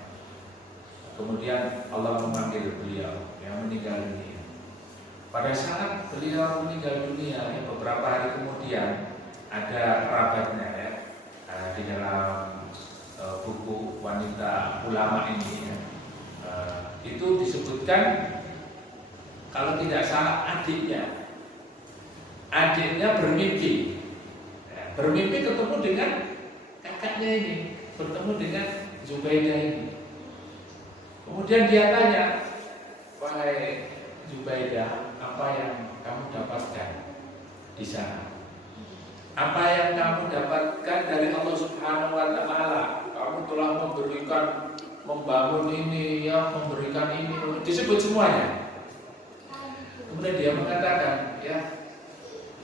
Kemudian Allah memanggil beliau yang meninggal dunia. Pada saat beliau meninggal dunia, ya, beberapa hari kemudian ada kerabatnya ya, di dalam buku wanita ulama ini ya, itu disebutkan kalau tidak salah adiknya bermimpi ketemu dengan kakaknya ini, bertemu dengan Zubaidah ini. Kemudian dia tanya, wahai Zubaidah, apa yang kamu dapatkan di sana? Apa yang kamu dapatkan dari Allah Subhanahu Wa Taala? Kamu telah membangun ini, ya, memberikan ini, disebut semuanya. Kemudian dia mengatakan, ya,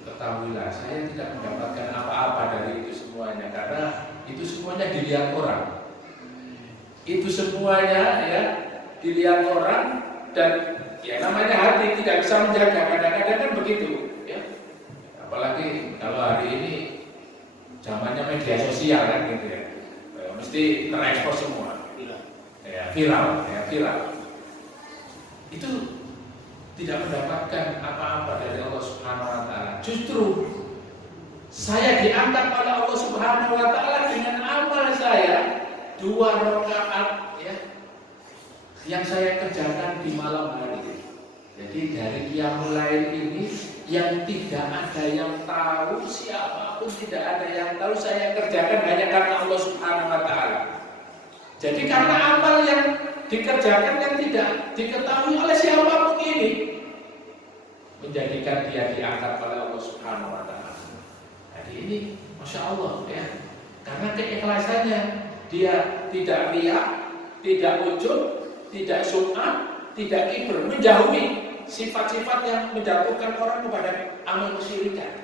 ketahuilah, saya tidak mendapatkan apa-apa dari itu semuanya, karena itu semuanya dilihat orang. Itu semuanya ya dilihat orang, dan ya namanya hati tidak bisa menjaga, kadang-kadang kan begitu ya. Apalagi kalau hari ini zamannya media sosial kan gitu ya, mesti terekspos semua ya, viral. Itu tidak mendapatkan apa-apa dari Allah Subhanahu Wa Taala. Justru saya diangkat oleh Allah Subhanahu Wa Taala dengan amal saya 2 rakaat ya, yang saya kerjakan di malam hari. Jadi dari qiyamul lail ini yang tidak ada yang tahu, siapapun tidak ada yang tahu, saya kerjakan hanya karena Allah Subhanahu Wa Taala. Jadi karena amal yang dikerjakan yang tidak diketahui oleh siapapun ini menjadikan dia diangkat oleh Allah Subhanahu Wa Taala. Jadi ini Masya Allah ya, karena keikhlasannya dia tidak riak, tidak ujub, tidak sum'ah, tidak kibr, menjauhi sifat-sifat yang menjatuhkan orang kepada amal kesyirikan.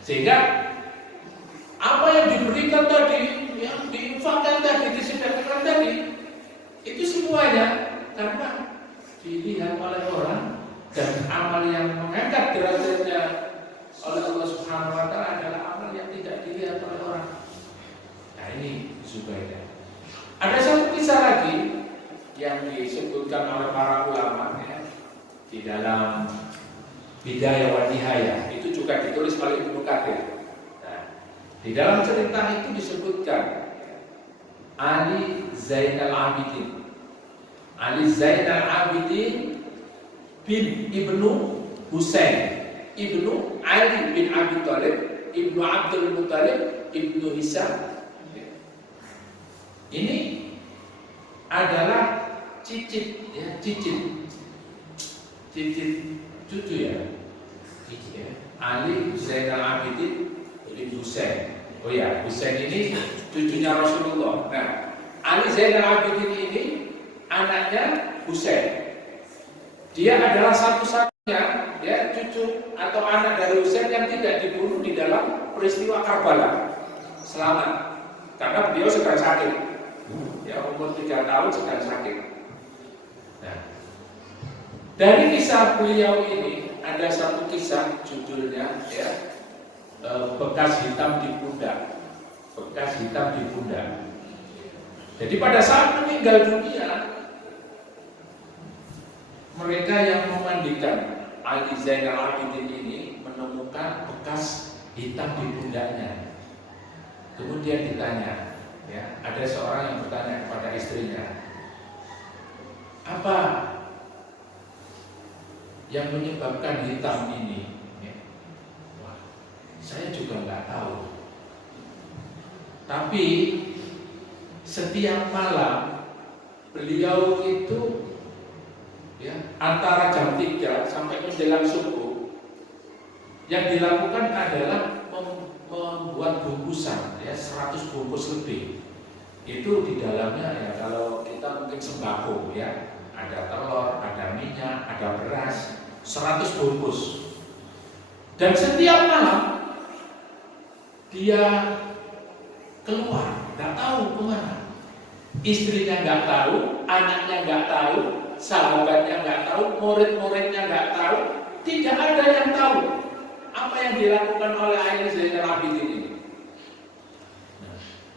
Sehingga apa yang diberikan tadi, yang diinfakkan tadi, disediakan tadi, itu semuanya karena dilihat oleh orang, dan amal yang mengangkat derajatnya oleh Allah Subhanahu Wa Taala adalah amal yang tidak dilihat oleh orang. Nah ini Zubaidah. Ada satu kisah lagi yang disebutkan oleh para ulama ya, di dalam Bidayah wa Nihayah, itu juga ditulis oleh Ibnu Katsir. Nah, di dalam cerita itu disebutkan Ali Zainal Abidin. Ali Zainal Abidin bin Ibnu Husain Ibnu Ali bin Abi Thalib Ibnu Abdul Muthalib Ibnu Hisam. Ini adalah cicit cucu ya. Ali Zainal Abidin bin Husain. Oh ya, Husain ini cucunya Rasulullah. Nah, Ali Zainal Abidin ini anaknya Husain. Dia adalah satu-satunya ya cucu atau anak dari Husain yang tidak dibunuh di dalam peristiwa Karbala. Selamat. Karena beliau sedang sakit. Ya, umur 3 tahun sedang sakit. Nah, dari kisah beliau ini ada satu kisah judulnya ya, bekas hitam di pundak. Bekas hitam di pundak. Jadi pada saat meninggal dunia, mereka yang memandikan Ali Zainal Abidin ini menemukan bekas hitam di pundaknya. Kemudian ditanya, ya, ada seorang yang bertanya kepada istrinya, apa yang menyebabkan hitam ini? Wah, saya juga nggak tahu. Tapi setiap malam beliau itu ya, antara jam 3 sampai menjelang subuh yang dilakukan adalah membuat bungkusan ya, 100 bungkus lebih. Itu di dalamnya ya, kalau kita mungkin sembako ya, ada telur, ada minyak, ada beras, 100 bungkus. Dan setiap malam dia keluar, nggak tahu kemana. Istrinya nggak tahu, anaknya nggak tahu, sahabatnya nggak tahu, murid-muridnya nggak tahu, tidak ada yang tahu apa yang dilakukan oleh Ali Zainal Abidin ini.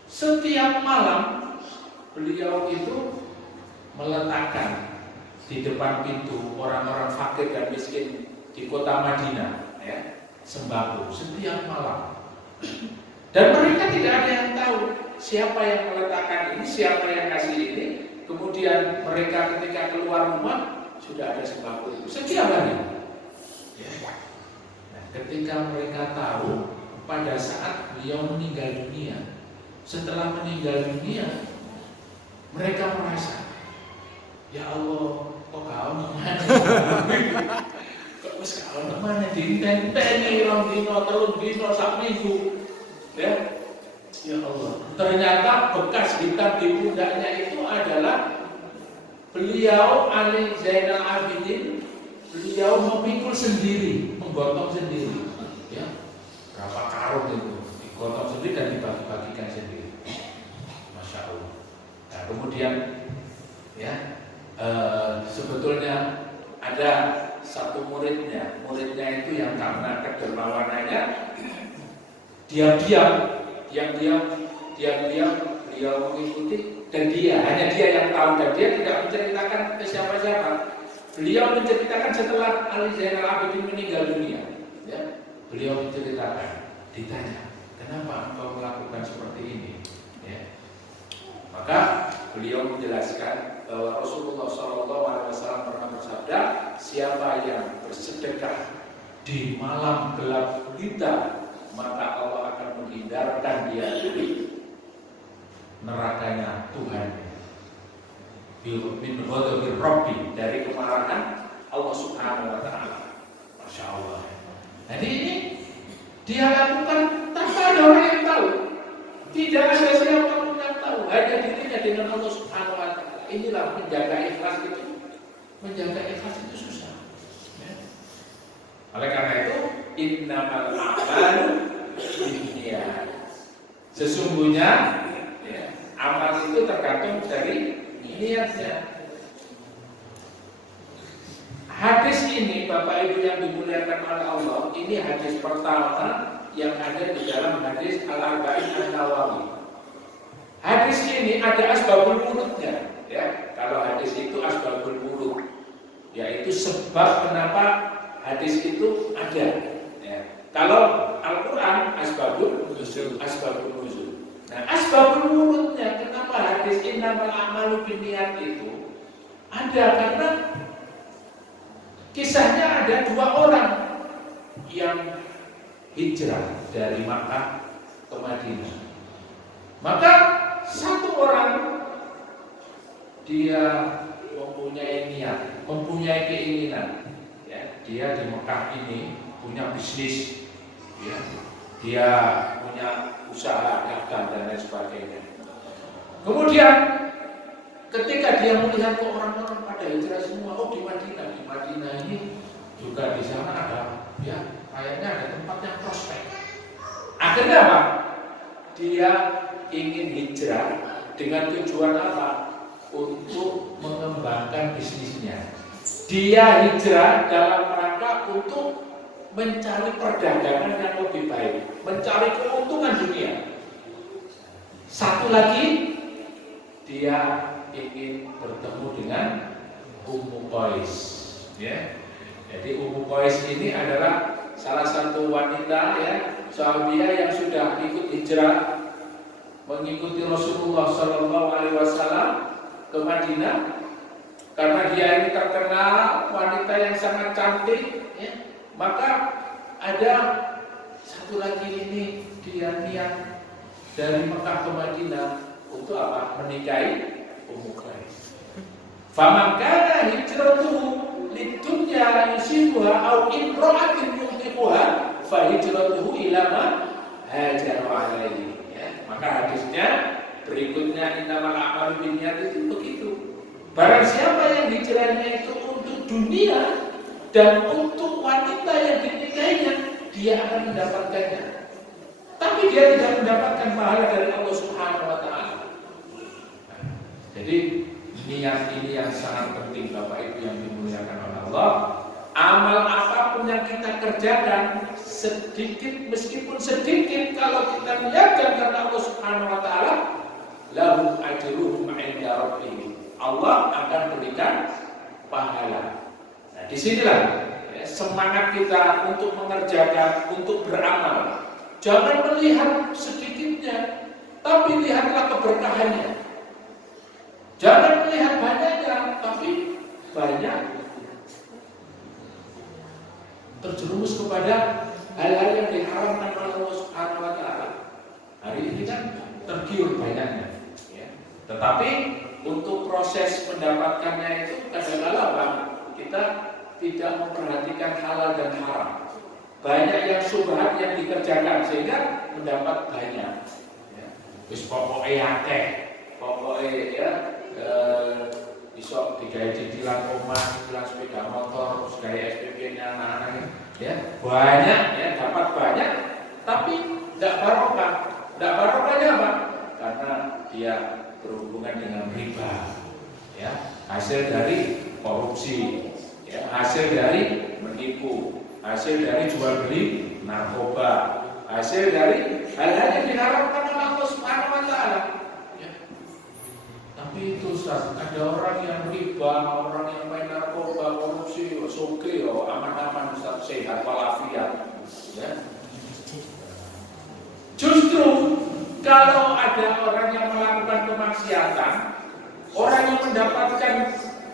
Setiap malam beliau itu meletakkan di depan pintu orang-orang fakir dan miskin di kota Madinah ya, sembako setiap malam. Dan mereka tidak ada yang tahu siapa yang meletakkan ini, siapa yang kasih ini. Kemudian mereka ketika keluar rumah sudah ada sembako itu setiap hari. Ya. Nah, ketika mereka tahu pada saat beliau meninggal dunia, setelah meninggal dunia, mereka merasa, ya Allah, kok kau kemana? Kok wis kau kemana? Dintenteni rong dino, telung dino, sak minggu. Ya, ya Allah. Ternyata bekas hitam di pundaknya itu adalah beliau Ali Zainal Abidin. Beliau memikul sendiri, menggotong sendiri. Ya, berapa karung itu digotong sendiri dan dibagi-bagikan sendiri. Masya Allah. Nah, kemudian ya, sebetulnya ada satu muridnya itu yang karena kedermawanannya diam-diam beliau mengikuti, dan hanya dia yang tahu, dan dia tidak menceritakan ke siapa-siapa. Beliau menceritakan setelah Ali Zainal Abidin meninggal dunia. Ya, beliau menceritakan, ditanya, kenapa engkau melakukan seperti ini? Ya. Maka beliau menjelaskan bahwa Rasulullah SAW pernah bersabda, siapa yang bersedekah di malam gelap gulita, maka Allah akan menghindarkan dia dari nerakanya Tuhan, min ghadabi Rabbi, dari kemarahan Allah Subhanahu wa taala. Masya Allah. Jadi ini dia lakukan tanpa ada orang yang tahu. Tidak ada siapapun yang tahu, hanya dirinya dengan Allah Subhanahu wa taala. Inilah menjaga ikhlas itu. Menjaga ikhlas itu susah. Ya. Oleh karena itu, innamal a'malu binniyat. Sesungguhnya ya, amal itu tergantung dari niatnya. Hadis ini Bapak Ibu yang dimuliakan oleh Allah, ini hadis pertama yang ada di dalam hadis Al-Arba'in An-Nawawi. Hadis ini ada asbabul wurudnya, ya. Kalau hadis itu asbabul wurud, yaitu sebab kenapa hadis itu ada. Ya. Kalau Al-Quran asbabul nuzul. Nah, asbabul wurudnya kenapa hadis innamal a'malu binniyat itu ada karena kisahnya ada dua orang yang hijrah dari Makkah ke Madinah. Maka satu orang dia mempunyai niat, mempunyai keinginan, ya, dia di Mekah ini punya bisnis, ya, dia punya usaha dagang dan lain sebagainya. Kemudian ketika dia melihat kok orang-orang pada hijrah semua, oh di Madinah ini juga di sana ada, ya, kayaknya ada tempat yang prospek. Akhirnya apa? Dia ingin hijrah dengan tujuan apa? Untuk mengembangkan bisnisnya. Dia hijrah dalam rangka untuk mencari perdagangan yang lebih baik, mencari keuntungan dunia. Satu lagi, dia ingin bertemu dengan Ummu Qais. Ya. Jadi Ummu Qais ini adalah salah satu wanita, ya, sahabiah yang sudah ikut hijrah mengikuti Rasulullah SAW ke Madinah, karena dia ini terkenal wanita yang sangat cantik, ya, maka ada satu lagi ini dia niat dari Mekah ke Madinah untuk apa? Menikahi Ummu Qais. Faman kana hijratuhu lidunya yusibuha au imra'atin yuhibbuha fa hijratuhu ila ma hajara alaihi. Ya, maka hadisnya berikutnya innamal a'malu binniyat itu begitu. Barang siapa yang hijrahnya itu untuk dunia dan untuk wanita yang dinikahinya, dia akan mendapatkannya. Tapi dia tidak mendapatkan pahala dari Allah Subhanahu wa taala. Jadi niat ini yang sangat penting, Bapak Ibu yang dimuliakan oleh Allah. Amal apapun yang kita kerjakan, sedikit meskipun sedikit, kalau kita niatkan karena Allah Subhanahu wa taala, lahum ajruhum 'inda rabbihim. Allah akan berikan pahala. Nah, disinilah, ya, semangat kita untuk mengerjakan, untuk beramal. Jangan melihat sedikitnya, tapi lihatlah keberkahannya. Jangan melihat banyaknya, tapi banyak terjerumus kepada hal-hal yang diharamkan oleh Allah Subhanahu wa taala. Hari ini kan tergiur banyaknya, ya. Tetapi untuk proses mendapatkannya itu kadang-kadang kita tidak memperhatikan halal dan haram. Banyak yang syubhat yang dikerjakan sehingga mendapat banyak. Ya. Wis pokoknya akeh, pokoknya, ya, bisa digawe cicilan omah, cicilan sepeda motor, terus gawe SPP-nya anak-anak, ya, banyak, ya, dapat banyak, tapi tidak barokah. Tidak barokahnya apa? Karena dia berhubungan dengan riba, ya, hasil dari korupsi, ya, hasil dari menipu, hasil dari jual beli narkoba, hasil dari hal-hal yang diharapkan oleh Allah Subhanahu wa taala. Tapi itu Ustaz, ada orang yang riba, orang yang main narkoba, korupsi, oke, aman-aman Ustaz, sehat walafiat, ya. Justru kalau ada orang yang melakukan kemaksiatan, orang yang mendapatkan,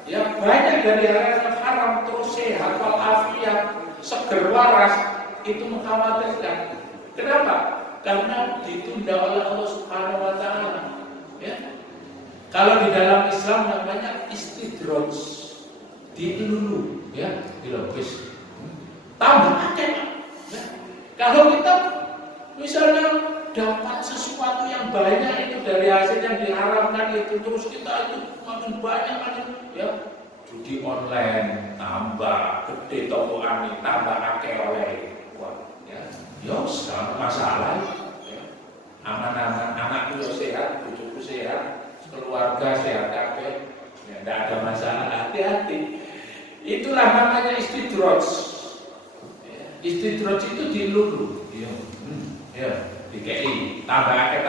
ya, banyak dari hal yang haram terus sehat walafiat, seger waras, itu mengkhawatirkan. Kenapa? Karena ditunda oleh Allah Subhanahu wa taala, ya. Kalau di dalam Islam namanya istidraj, dilulu, ya, dilopis. Tambah akeh, ya. Kalau kita misalnya dapat sesuatu yang banyak itu dari hasil yang diharamkan itu, terus kita itu makin banyak, ya, judi online tambah gede, toko ani tambah akeh oleh, wah, ya, yos, masalah, ya. Aman-aman, anakku sehat, cucuku sehat, keluarga sehat kabeh, ya, tidak ada masalah, hati-hati. Itulah namanya istidraj. Ya, istidraj itu dilulu, ya, ya, dikei tambah akeh.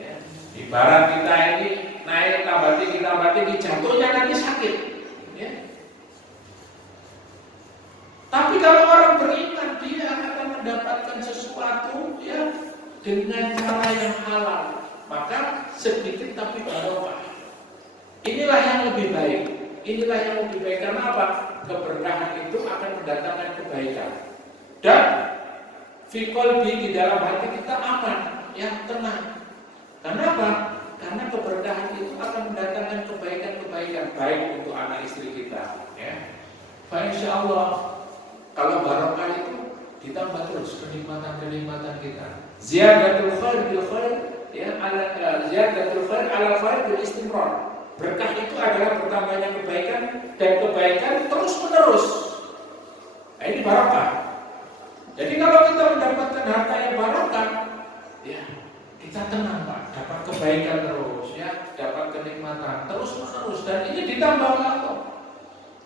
Ya, ibarat kita ini naik tambah tinggi, jatuhnya nanti sakit. Ya. Tapi kalau orang beriman, dia akan mendapatkan sesuatu, ya, dengan cara yang halal. maka sedikit tapi barokah. Inilah yang lebih baik. Inilah yang lebih baik. Karena apa? Keberkahan itu akan mendatangkan kebaikan. Dan fi qalbi, di dalam hati kita aman, ya, tenang. Karena apa? Karena keberkahan itu akan mendatangkan kebaikan-kebaikan baik untuk anak istri kita, ya. Insya Allah kalau barokah itu ditambah terus kenikmatan-kenikmatan kita. Ziyadatul khair bil khair, ya, ziyadatul khair ala khair bil istimrar. Berkah itu adalah bertambahnya kebaikan, dan kebaikan terus menerus. Nah, ini barokah. Jadi kalau kita mendapatkan harta yang barokah, ya, kita tenang, Pak, dapat kebaikan terus, ya, dapat kenikmatan terus menerus, dan ini ditambah oleh Allah.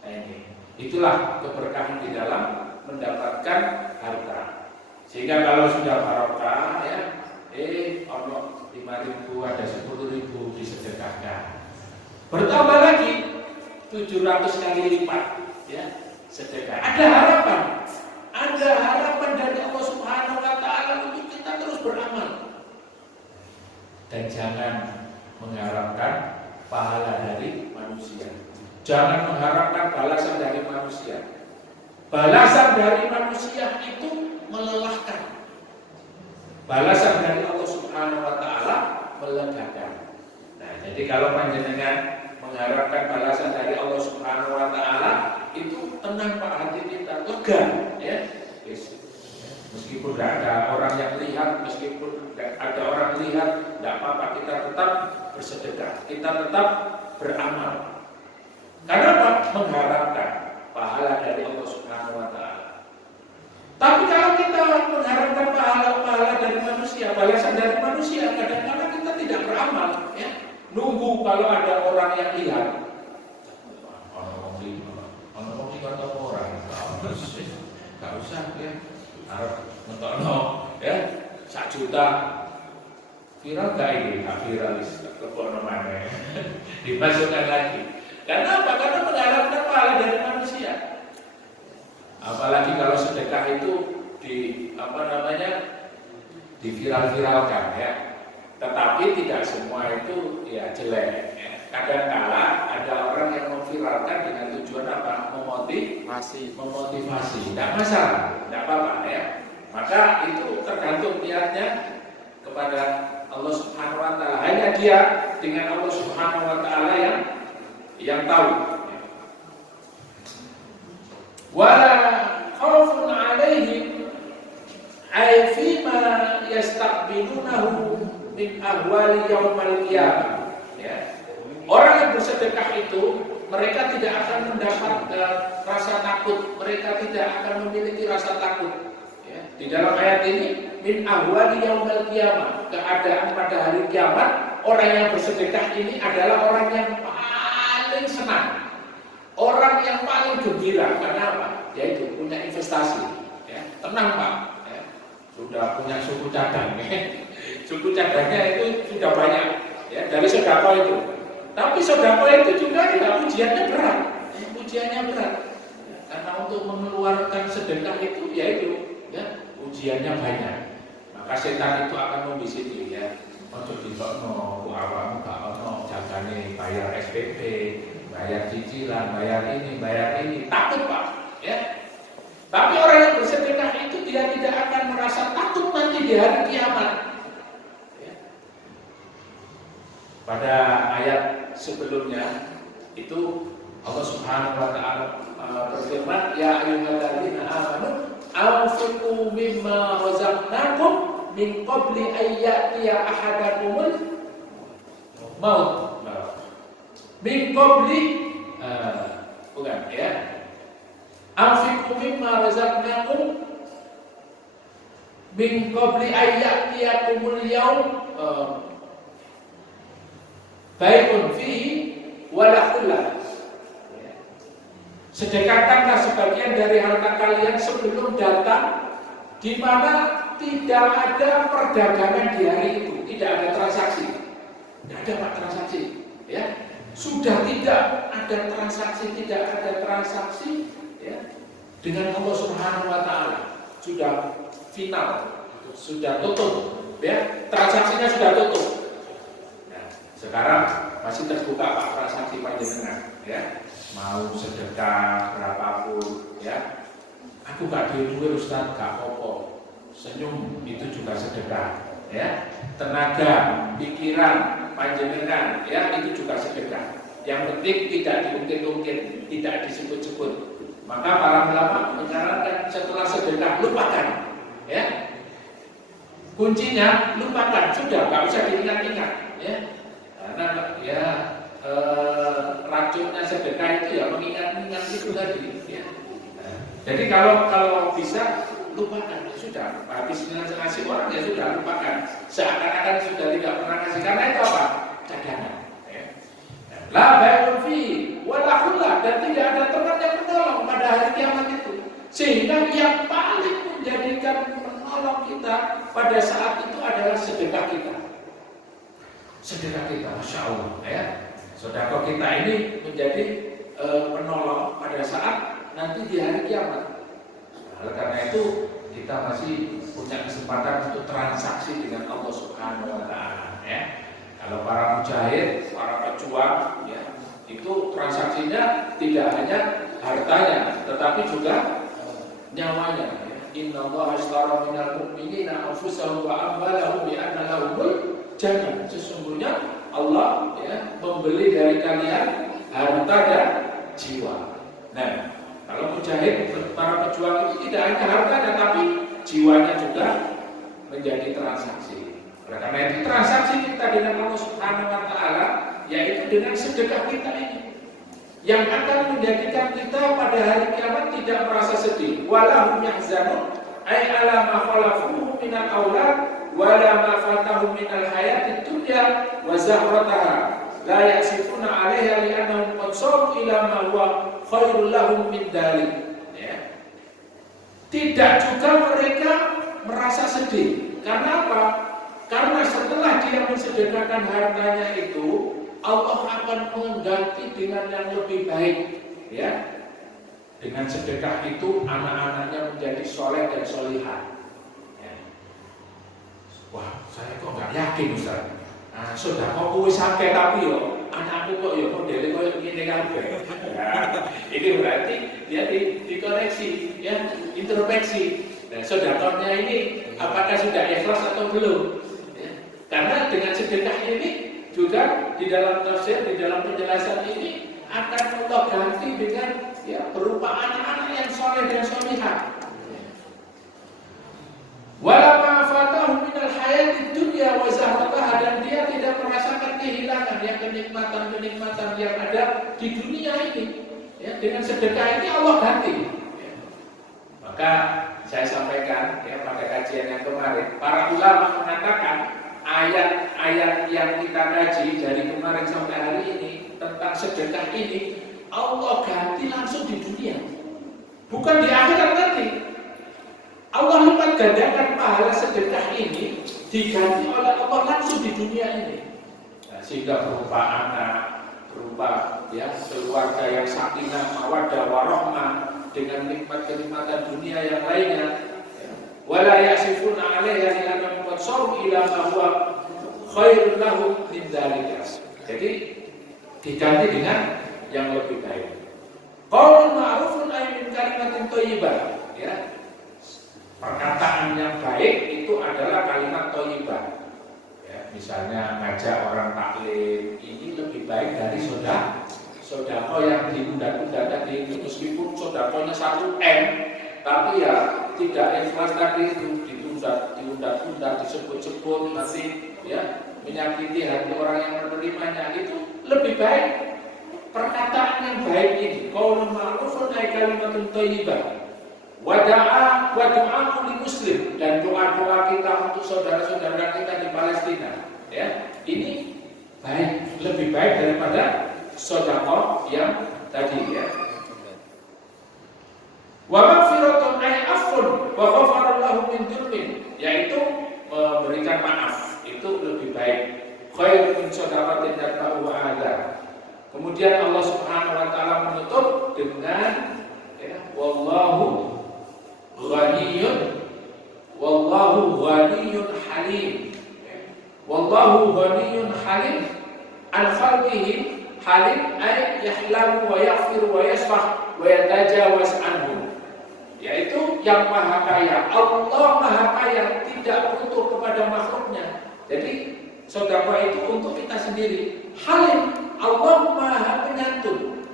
Nah, itulah keberkahan di dalam mendapatkan harta. Sehingga kalau sudah barokah, ya, ono 5.000, ada 10.000 disedekahkan. Bertambah lagi 700 kali lipat, ya, sedekah. Ada harapan dari Allah Subhanahu wa taala untuk kita terus beramal. Dan jangan mengharapkan pahala dari manusia. Jangan mengharapkan balasan dari manusia. Balasan dari manusia itu melelahkan. Balasan dari Allah Subhanahu wa taala melegakan. Nah, jadi kalau panjenengan mengharapkan balasan dari Allah Subhanahu wa taala, itu tenang, Pak, hati kita, lega, ya. Meskipun tidak ada orang yang lihat, meskipun tidak ada orang lihat, tidak apa-apa, kita tetap bersedekah, kita tetap beramal. Karena apa? Mengharapkan pahala dari Allah Subhanahu wa taala. Tapi kalau kita mengharapkan pahala dari manusia, balasan dari manusia, kadang-kadang kita tidak beramal, ya. Nunggu kalau ada orang yang lihat. Orang kata orang, nggak usah, ya. Harap mentono, ya, 1 juta. Viral gak ini? Nggak viral, kebono mana? Dimasukkan lagi. Karena apa? Karena mengharapkan pahala dari manusia. Apalagi kalau sedekah itu diviral-viralkan, ya. Tetapi tidak semua itu, ya, jelek, ya. Kadang-kala ada orang yang memviralkan dengan tujuan apa? Memotivasi. Tidak masalah, tidak apa-apa, ya. Maka itu tergantung niatnya kepada Allah Subhanahu wa taala. Hanya dia dengan Allah Subhanahu wa taala yang tahu. Wala khaufun 'alaihim ay fima yastaqbilunahu min ahwali yaumil qiyamah, ya. Orang yang bersedekah itu mereka tidak akan mendapat rasa takut, mereka tidak akan memiliki rasa takut, ya. Di dalam ayat ini min ahwali yaumil qiyamah, keadaan pada hari kiamat, orang yang bersedekah ini adalah orang yang paling senang, orang yang paling gembira. Karena apa? Yaitu punya investasi, ya. Tenang, Pak, ya. Sudah punya suku cadang, ya. Suku cadangnya itu sudah banyak, ya, dari sedekah itu. Tapi sedekah itu juga ujiannya berat, ya, ujiannya berat, ya. Karena untuk mengeluarkan sedekah itu, yaitu, ya, ujiannya banyak. Maka setan itu akan membisiki, ya. Ojo ditokno, awamu gak ono jagane bayar SPP, bayar cicilan, bayar ini, takut, Pak, ya. Tapi orang yang bersedekah itu dia tidak akan merasa takut nanti di hari kiamat. Pada ayat sebelumnya itu Allah Subhanahu wa taala berfirman, ya ayyuhalladzina amanu anfiqu mimma razaqnakum min qabli an ya'tiya ahadakumul maut. Min qabli bukan, ya. Anfiqu mimma razaqnakum min qabli an ya'tiyakumul yaum baikun fihi walakullah. Sedekahkanlah sebagian dari harta kalian sebelum datang, di mana tidak ada perdagangan di hari itu, tidak ada transaksi, tidak ada, Pak, transaksi, ya. Sudah tidak ada transaksi, ya, dengan Allah Subhanahu wa taala. Sudah final, sudah tutup, ya. Transaksinya sudah tutup. Sekarang masih terbuka Pak transaksi panjenengan, ya. Mau sedekah berapapun, ya. Aku gak duit Ustaz, gak apa-apa. Senyum itu juga sedekah, ya. Tenaga, pikiran panjenengan, ya, itu juga sedekah. Yang penting tidak diungkit-ungkit, tidak disebut-sebut. Maka para ulama menyarankan setelah sedekah lupakan, ya. Kuncinya lupakan, sudah gak usah diingat-ingat, ya. Karena ya racunnya sedekah itu ya mengingat-ingat itu tadi, ya. Jadi kalau bisa lupakan, ya sudah. Habis ngasih orang ya sudah lupakan. Seakan-akan sudah tidak pernah kasih, karena itu apa? Cadangan. Ya. La bai'un fi wala khullah, dan tidak ada teman yang menolong pada hari kiamat itu. Sehingga yang paling menjadikan menolong kita pada saat itu adalah sedekah kita. Sedekah kita, Masya Allah, ya. Sedekah kita ini menjadi penolong pada saat nanti di hari kiamat. Oleh karena itu kita masih punya kesempatan untuk transaksi dengan Allah Subhanahu Wa Taala. Ya. Kalau para mujahid, para pejuang, ya, itu transaksinya tidak hanya hartanya, tetapi juga nyawanya. Inna Allah ashtara minal mu'minina anfusahum wa amwalahum bi anna lahumul jannah. Sesungguhnya Allah, ya, membeli dari kalian harta dan jiwa. Nah, kalau mujahid, para pejuang itu tidak hanya hartanya, tapi jiwanya juga menjadi transaksi. Oleh karena itu transaksi kita dengan Allah Subhanahu Wa Taala, yaitu dengan sedekah kita ini, yang akan menjadikan kita pada hari kiamat tidak merasa sedih. Walahum yahzanun ay ala ma khalafuhu min al-aulad wala ma fatahum min al-hayatid dunya wa zahrataha la yasifuna 'alaiha li'annahum qad saru ila ma huwa khairul lahum min dzalik. Ya. Tidak juga mereka merasa sedih. Karena apa? Karena setelah dia mensedekahkan hartanya itu, Allah akan mengganti dengan yang lebih baik, ya. Dengan sedekah itu anak-anaknya menjadi soleh dan solihah. Ya. Wah, saya kok nggak yakin Ustaz. Nah, sudah kok kuwi sakit tapi yo anakku kok yo modele koyo ngene kabeh. Ya, ini berarti dia dikoreksi, ya, introspeksi. Nah, sedekahnya ini apakah sudah ikhlas atau belum? Ya. Karena dengan sedekah ini juga di dalam tafsir, di dalam penjelasan ini akan Allah ganti dengan, ya, berupa anak-anak yang soleh dan solihah. Wala ma fatahu minal hayatid dunya wa zahrataha, dan dia tidak merasakan kehilangan yang kenikmatan-kenikmatan yang ada di dunia ini. Ya, dengan sedekah ini Allah ganti. Ya. Maka saya sampaikan, ya, pada kajian yang kemarin, para ulama mengatakan ayat-ayat yang kita kaji dari kemarin sampai hari ini tentang sedekah ini Allah ganti langsung di dunia, bukan di akhirat nanti. Allah lipat gandakan pahala sedekah ini diganti oleh Allah langsung di dunia ini. Nah, sehingga berupa anak, berupa, ya, keluarga yang sakinah, mawaddah, warahmah, dengan nikmat-kenikmatan dunia yang lainnya. Wala yasifuna 'alaiha li'annahum qad saru ila ma huwa khairul lahum min dzalika. Jadi diganti dengan yang lebih baik. Qaulun ma'rufun ay min kalimatin thayyibah, ya. Perkataan yang baik itu adalah kalimat thayyibah. Ya, misalnya ngajak orang taklim, ini lebih baik dari sedekah yang ditunda-tunda tadi itu, meskipun sedekahnya 1 M, tapi ya tidak ikhlas tadi itu, ditunda-tunda, disebut-sebut, nanti, ya, menyakiti hati orang yang menerimanya. Itu lebih baik perkataan yang baik ini. Qaulun ma'rufun ay kalimatun thayyibah. Wa du'a li muslim, dan doa-doa kita untuk saudara-saudara kita di Palestina, ya. Ini baik, lebih baik daripada sedekah yang tadi, ya. Wa maghfiratun ay afun wa ghafara lahu min dzulmin, yaitu memberikan maaf itu lebih baik. Khairun min shadaqatin tatba'u adza. Kemudian Allah Subhanahu Wa Taala menutup dengan, ya, wallahu ghaniyun halim. Wallahu ghaniyun halim. an khalqihi halim ay yahlamu wa yaghfiru wa yasfah wa yatajawaz anhum. Yaitu yang maha kaya. Allah maha kaya, tidak butuh kepada makhluknya. Jadi sedekah itu untuk kita sendiri. Halim, Allah maha penyantun.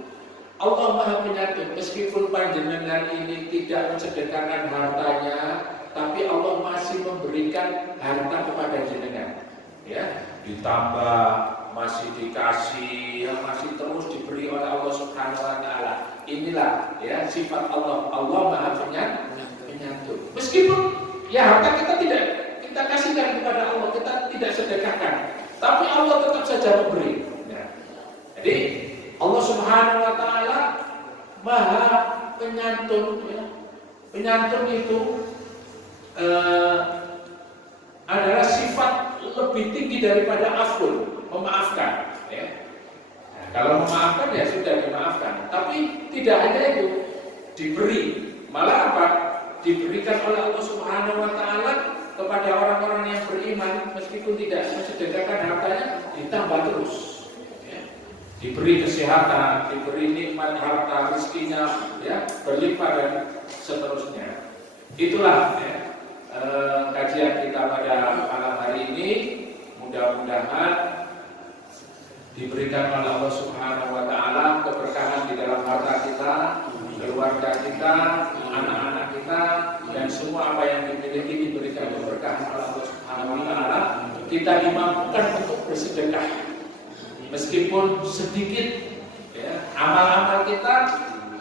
Allah maha penyantun. Meskipun panjenengan ini tidak mensedekahkan hartanya, tapi Allah masih memberikan harta kepada jenengan. Ya, ditambah, masih dikasih, yang masih terus diberi oleh Allah Subhanahu wa taala. Inilah ya sifat Allah. Allah maha penyantun. Meskipun ya harta kita tidak kita kasihkan kepada Allah, kita tidak sedekahkan, tapi Allah tetap saja memberi. Ya. Jadi Allah Subhanahu wa taala maha penyantun. Ya. Penyantun itu adalah sifat lebih tinggi daripada afun, memaafkan. Ya. Nah, kalau memaafkan ya sudah dimaafkan, tapi tidak hanya itu, diberi, malah apa? Diberikan oleh Allah Subhanahu wa taala kepada orang-orang yang beriman, meskipun tidak mensedekahkan hartanya, ditambah terus. Ya. Diberi kesehatan, diberi nikmat harta, rezekinya ya berlimpah dan seterusnya. Itulah ya, kajian kita pada malam hari ini. Mudah-mudahan diberikan oleh Allah Subhanahu wa taala keberkahan di dalam harta kita, keluarga kita, anak-anak kita, dan semua apa yang dimiliki diberikan keberkahan oleh Allah Subhanahu wa taala. Kita dimampukan untuk bersedekah meskipun sedikit ya, amal-amal kita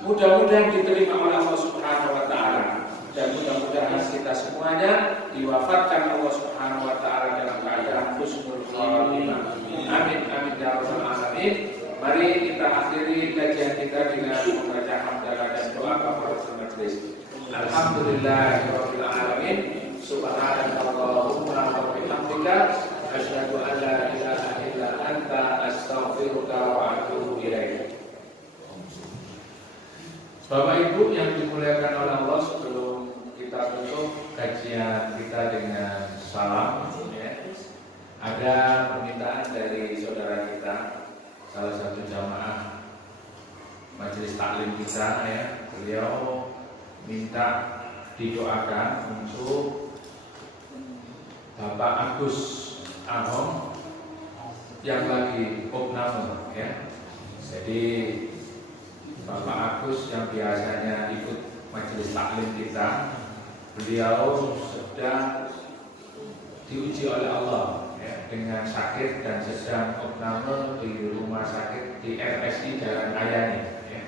mudah-mudahan diterima oleh Allah Subhanahu wa taala. Dan mudah-mudahan kita semuanya diwafatkan Allah Subhanahu wa taala dalam keadaan husnul khatimah. Amin amin ya rabbal alamin. Mari kita akhiri kajian kita dengan membaca hamdalah dan doa kafaratul majlis. Alhamdulillahirabbil alamin. Subhanakallahumma wa bihamdika asyhadu an la ilaha illa anta astaghfiruka wa atubu ilaik. Bapak Ibu yang dimuliakan oleh Allah, sebelum kita tutup kajian kita dengan salam ya, ada permintaan dari saudara kita, salah satu jamaah majelis taklim kita ya. Beliau minta didoakan untuk Bapak Agus Ahom yang lagi opname ya. Jadi Bapak Agus yang biasanya ikut majelis taklim kita, beliau sedang diuji oleh Allah ya, dengan sakit dan sedang opname di rumah sakit di RSI Jalan Ayani ya.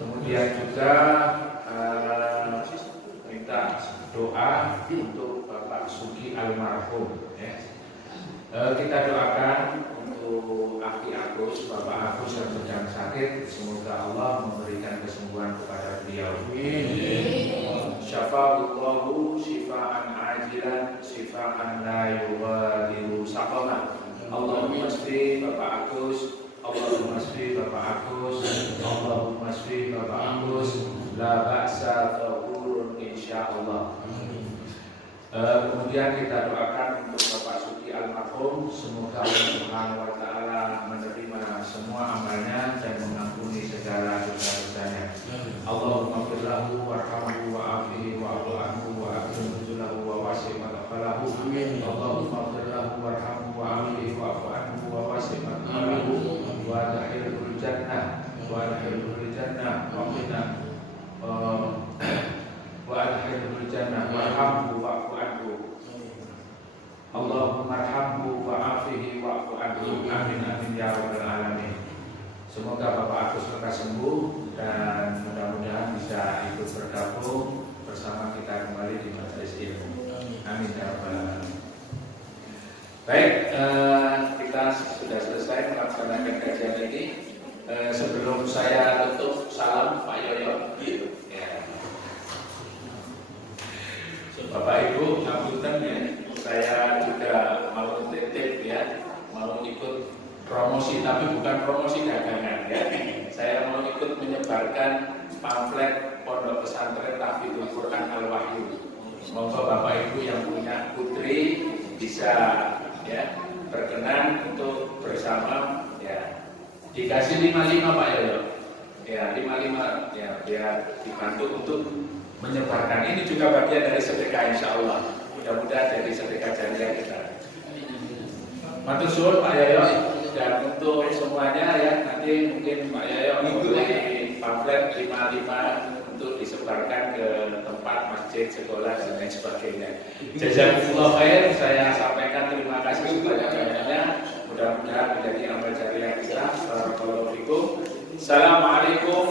Kemudian juga minta doa untuk Bapak Sugi almarhum ya. Kita doakan untuk Aki Agus, Bapak Agus yang sedang sakit, semoga Allah memberikan kesembuhan kepada beliau. Syafa'allahu syifa'an ajilan, syifa'an la yughadiru saqama. Allahumma shfi Bapak Agus, Allahumma shfi Bapak Agus, Allahumma shfi Bapak Agus, la ba'sa tahurun insyaallah. Kemudian kita doakan untuk Bapak Sugi almarhum, semoga Allah Subhanahu wa taala menerima semua amalnya dan mengampuni segala dosa-dosanya. Allahumma firlahu warhamhu wa'afihi wa'fu anhu wa'akrim nuzulahu wa wasi' madkhalahu. Allahumma firlahu warhamhu wa'afihi wa'fu anhu wa wasi' madkhalahu wa adkhilhul jannah wa adkhilhul jannah wa qina wa adkhilhul jannah warhamhu wa'fu anhu. Allahumma arhamhu wa'afihi wa'fu anhu. Amin amin ya rabbal alamin. Semoga Bapak Agus lekas sembuh dan mudah-mudahan bisa ikut bergabung bersama kita kembali di majelis ilmu. Amin ya rabbal alamin. Baik, kita sudah selesai melaksanakan kajian ini. Sebelum saya tutup, salam Pak Yoyo. Ya. Bapak Ibu, ngapunten ya, saya juga mau titip ya, mau ikut promosi, tapi bukan promosi dagangan ya. Saya mau ikut menyebarkan pamflet Pondok Pesantren Tahfidzul Quran Al-Wahyu. Semoga Bapak Ibu yang punya putri bisa ya berkenan untuk bersama ya dikasih 55 Pak Yoyo ya 55 ya biar dibantu untuk menyebarkan. Ini juga bagian dari sedekah insya Allah. Mudah-mudahan jadi sedekah jariah kita. Matur suwun Pak Yoyo, dan untuk semuanya ya nanti mungkin Pak Yoyo membeli pamflet 55 untuk disebarkan ke tempat masjid, sekolah dan lain sebagainya. Jazakumullah khair, saya sampaikan terima kasih sebanyak-banyaknya. Mudah-mudahan menjadi amal jariah kita. Barakallahu fikum. Assalamualaikum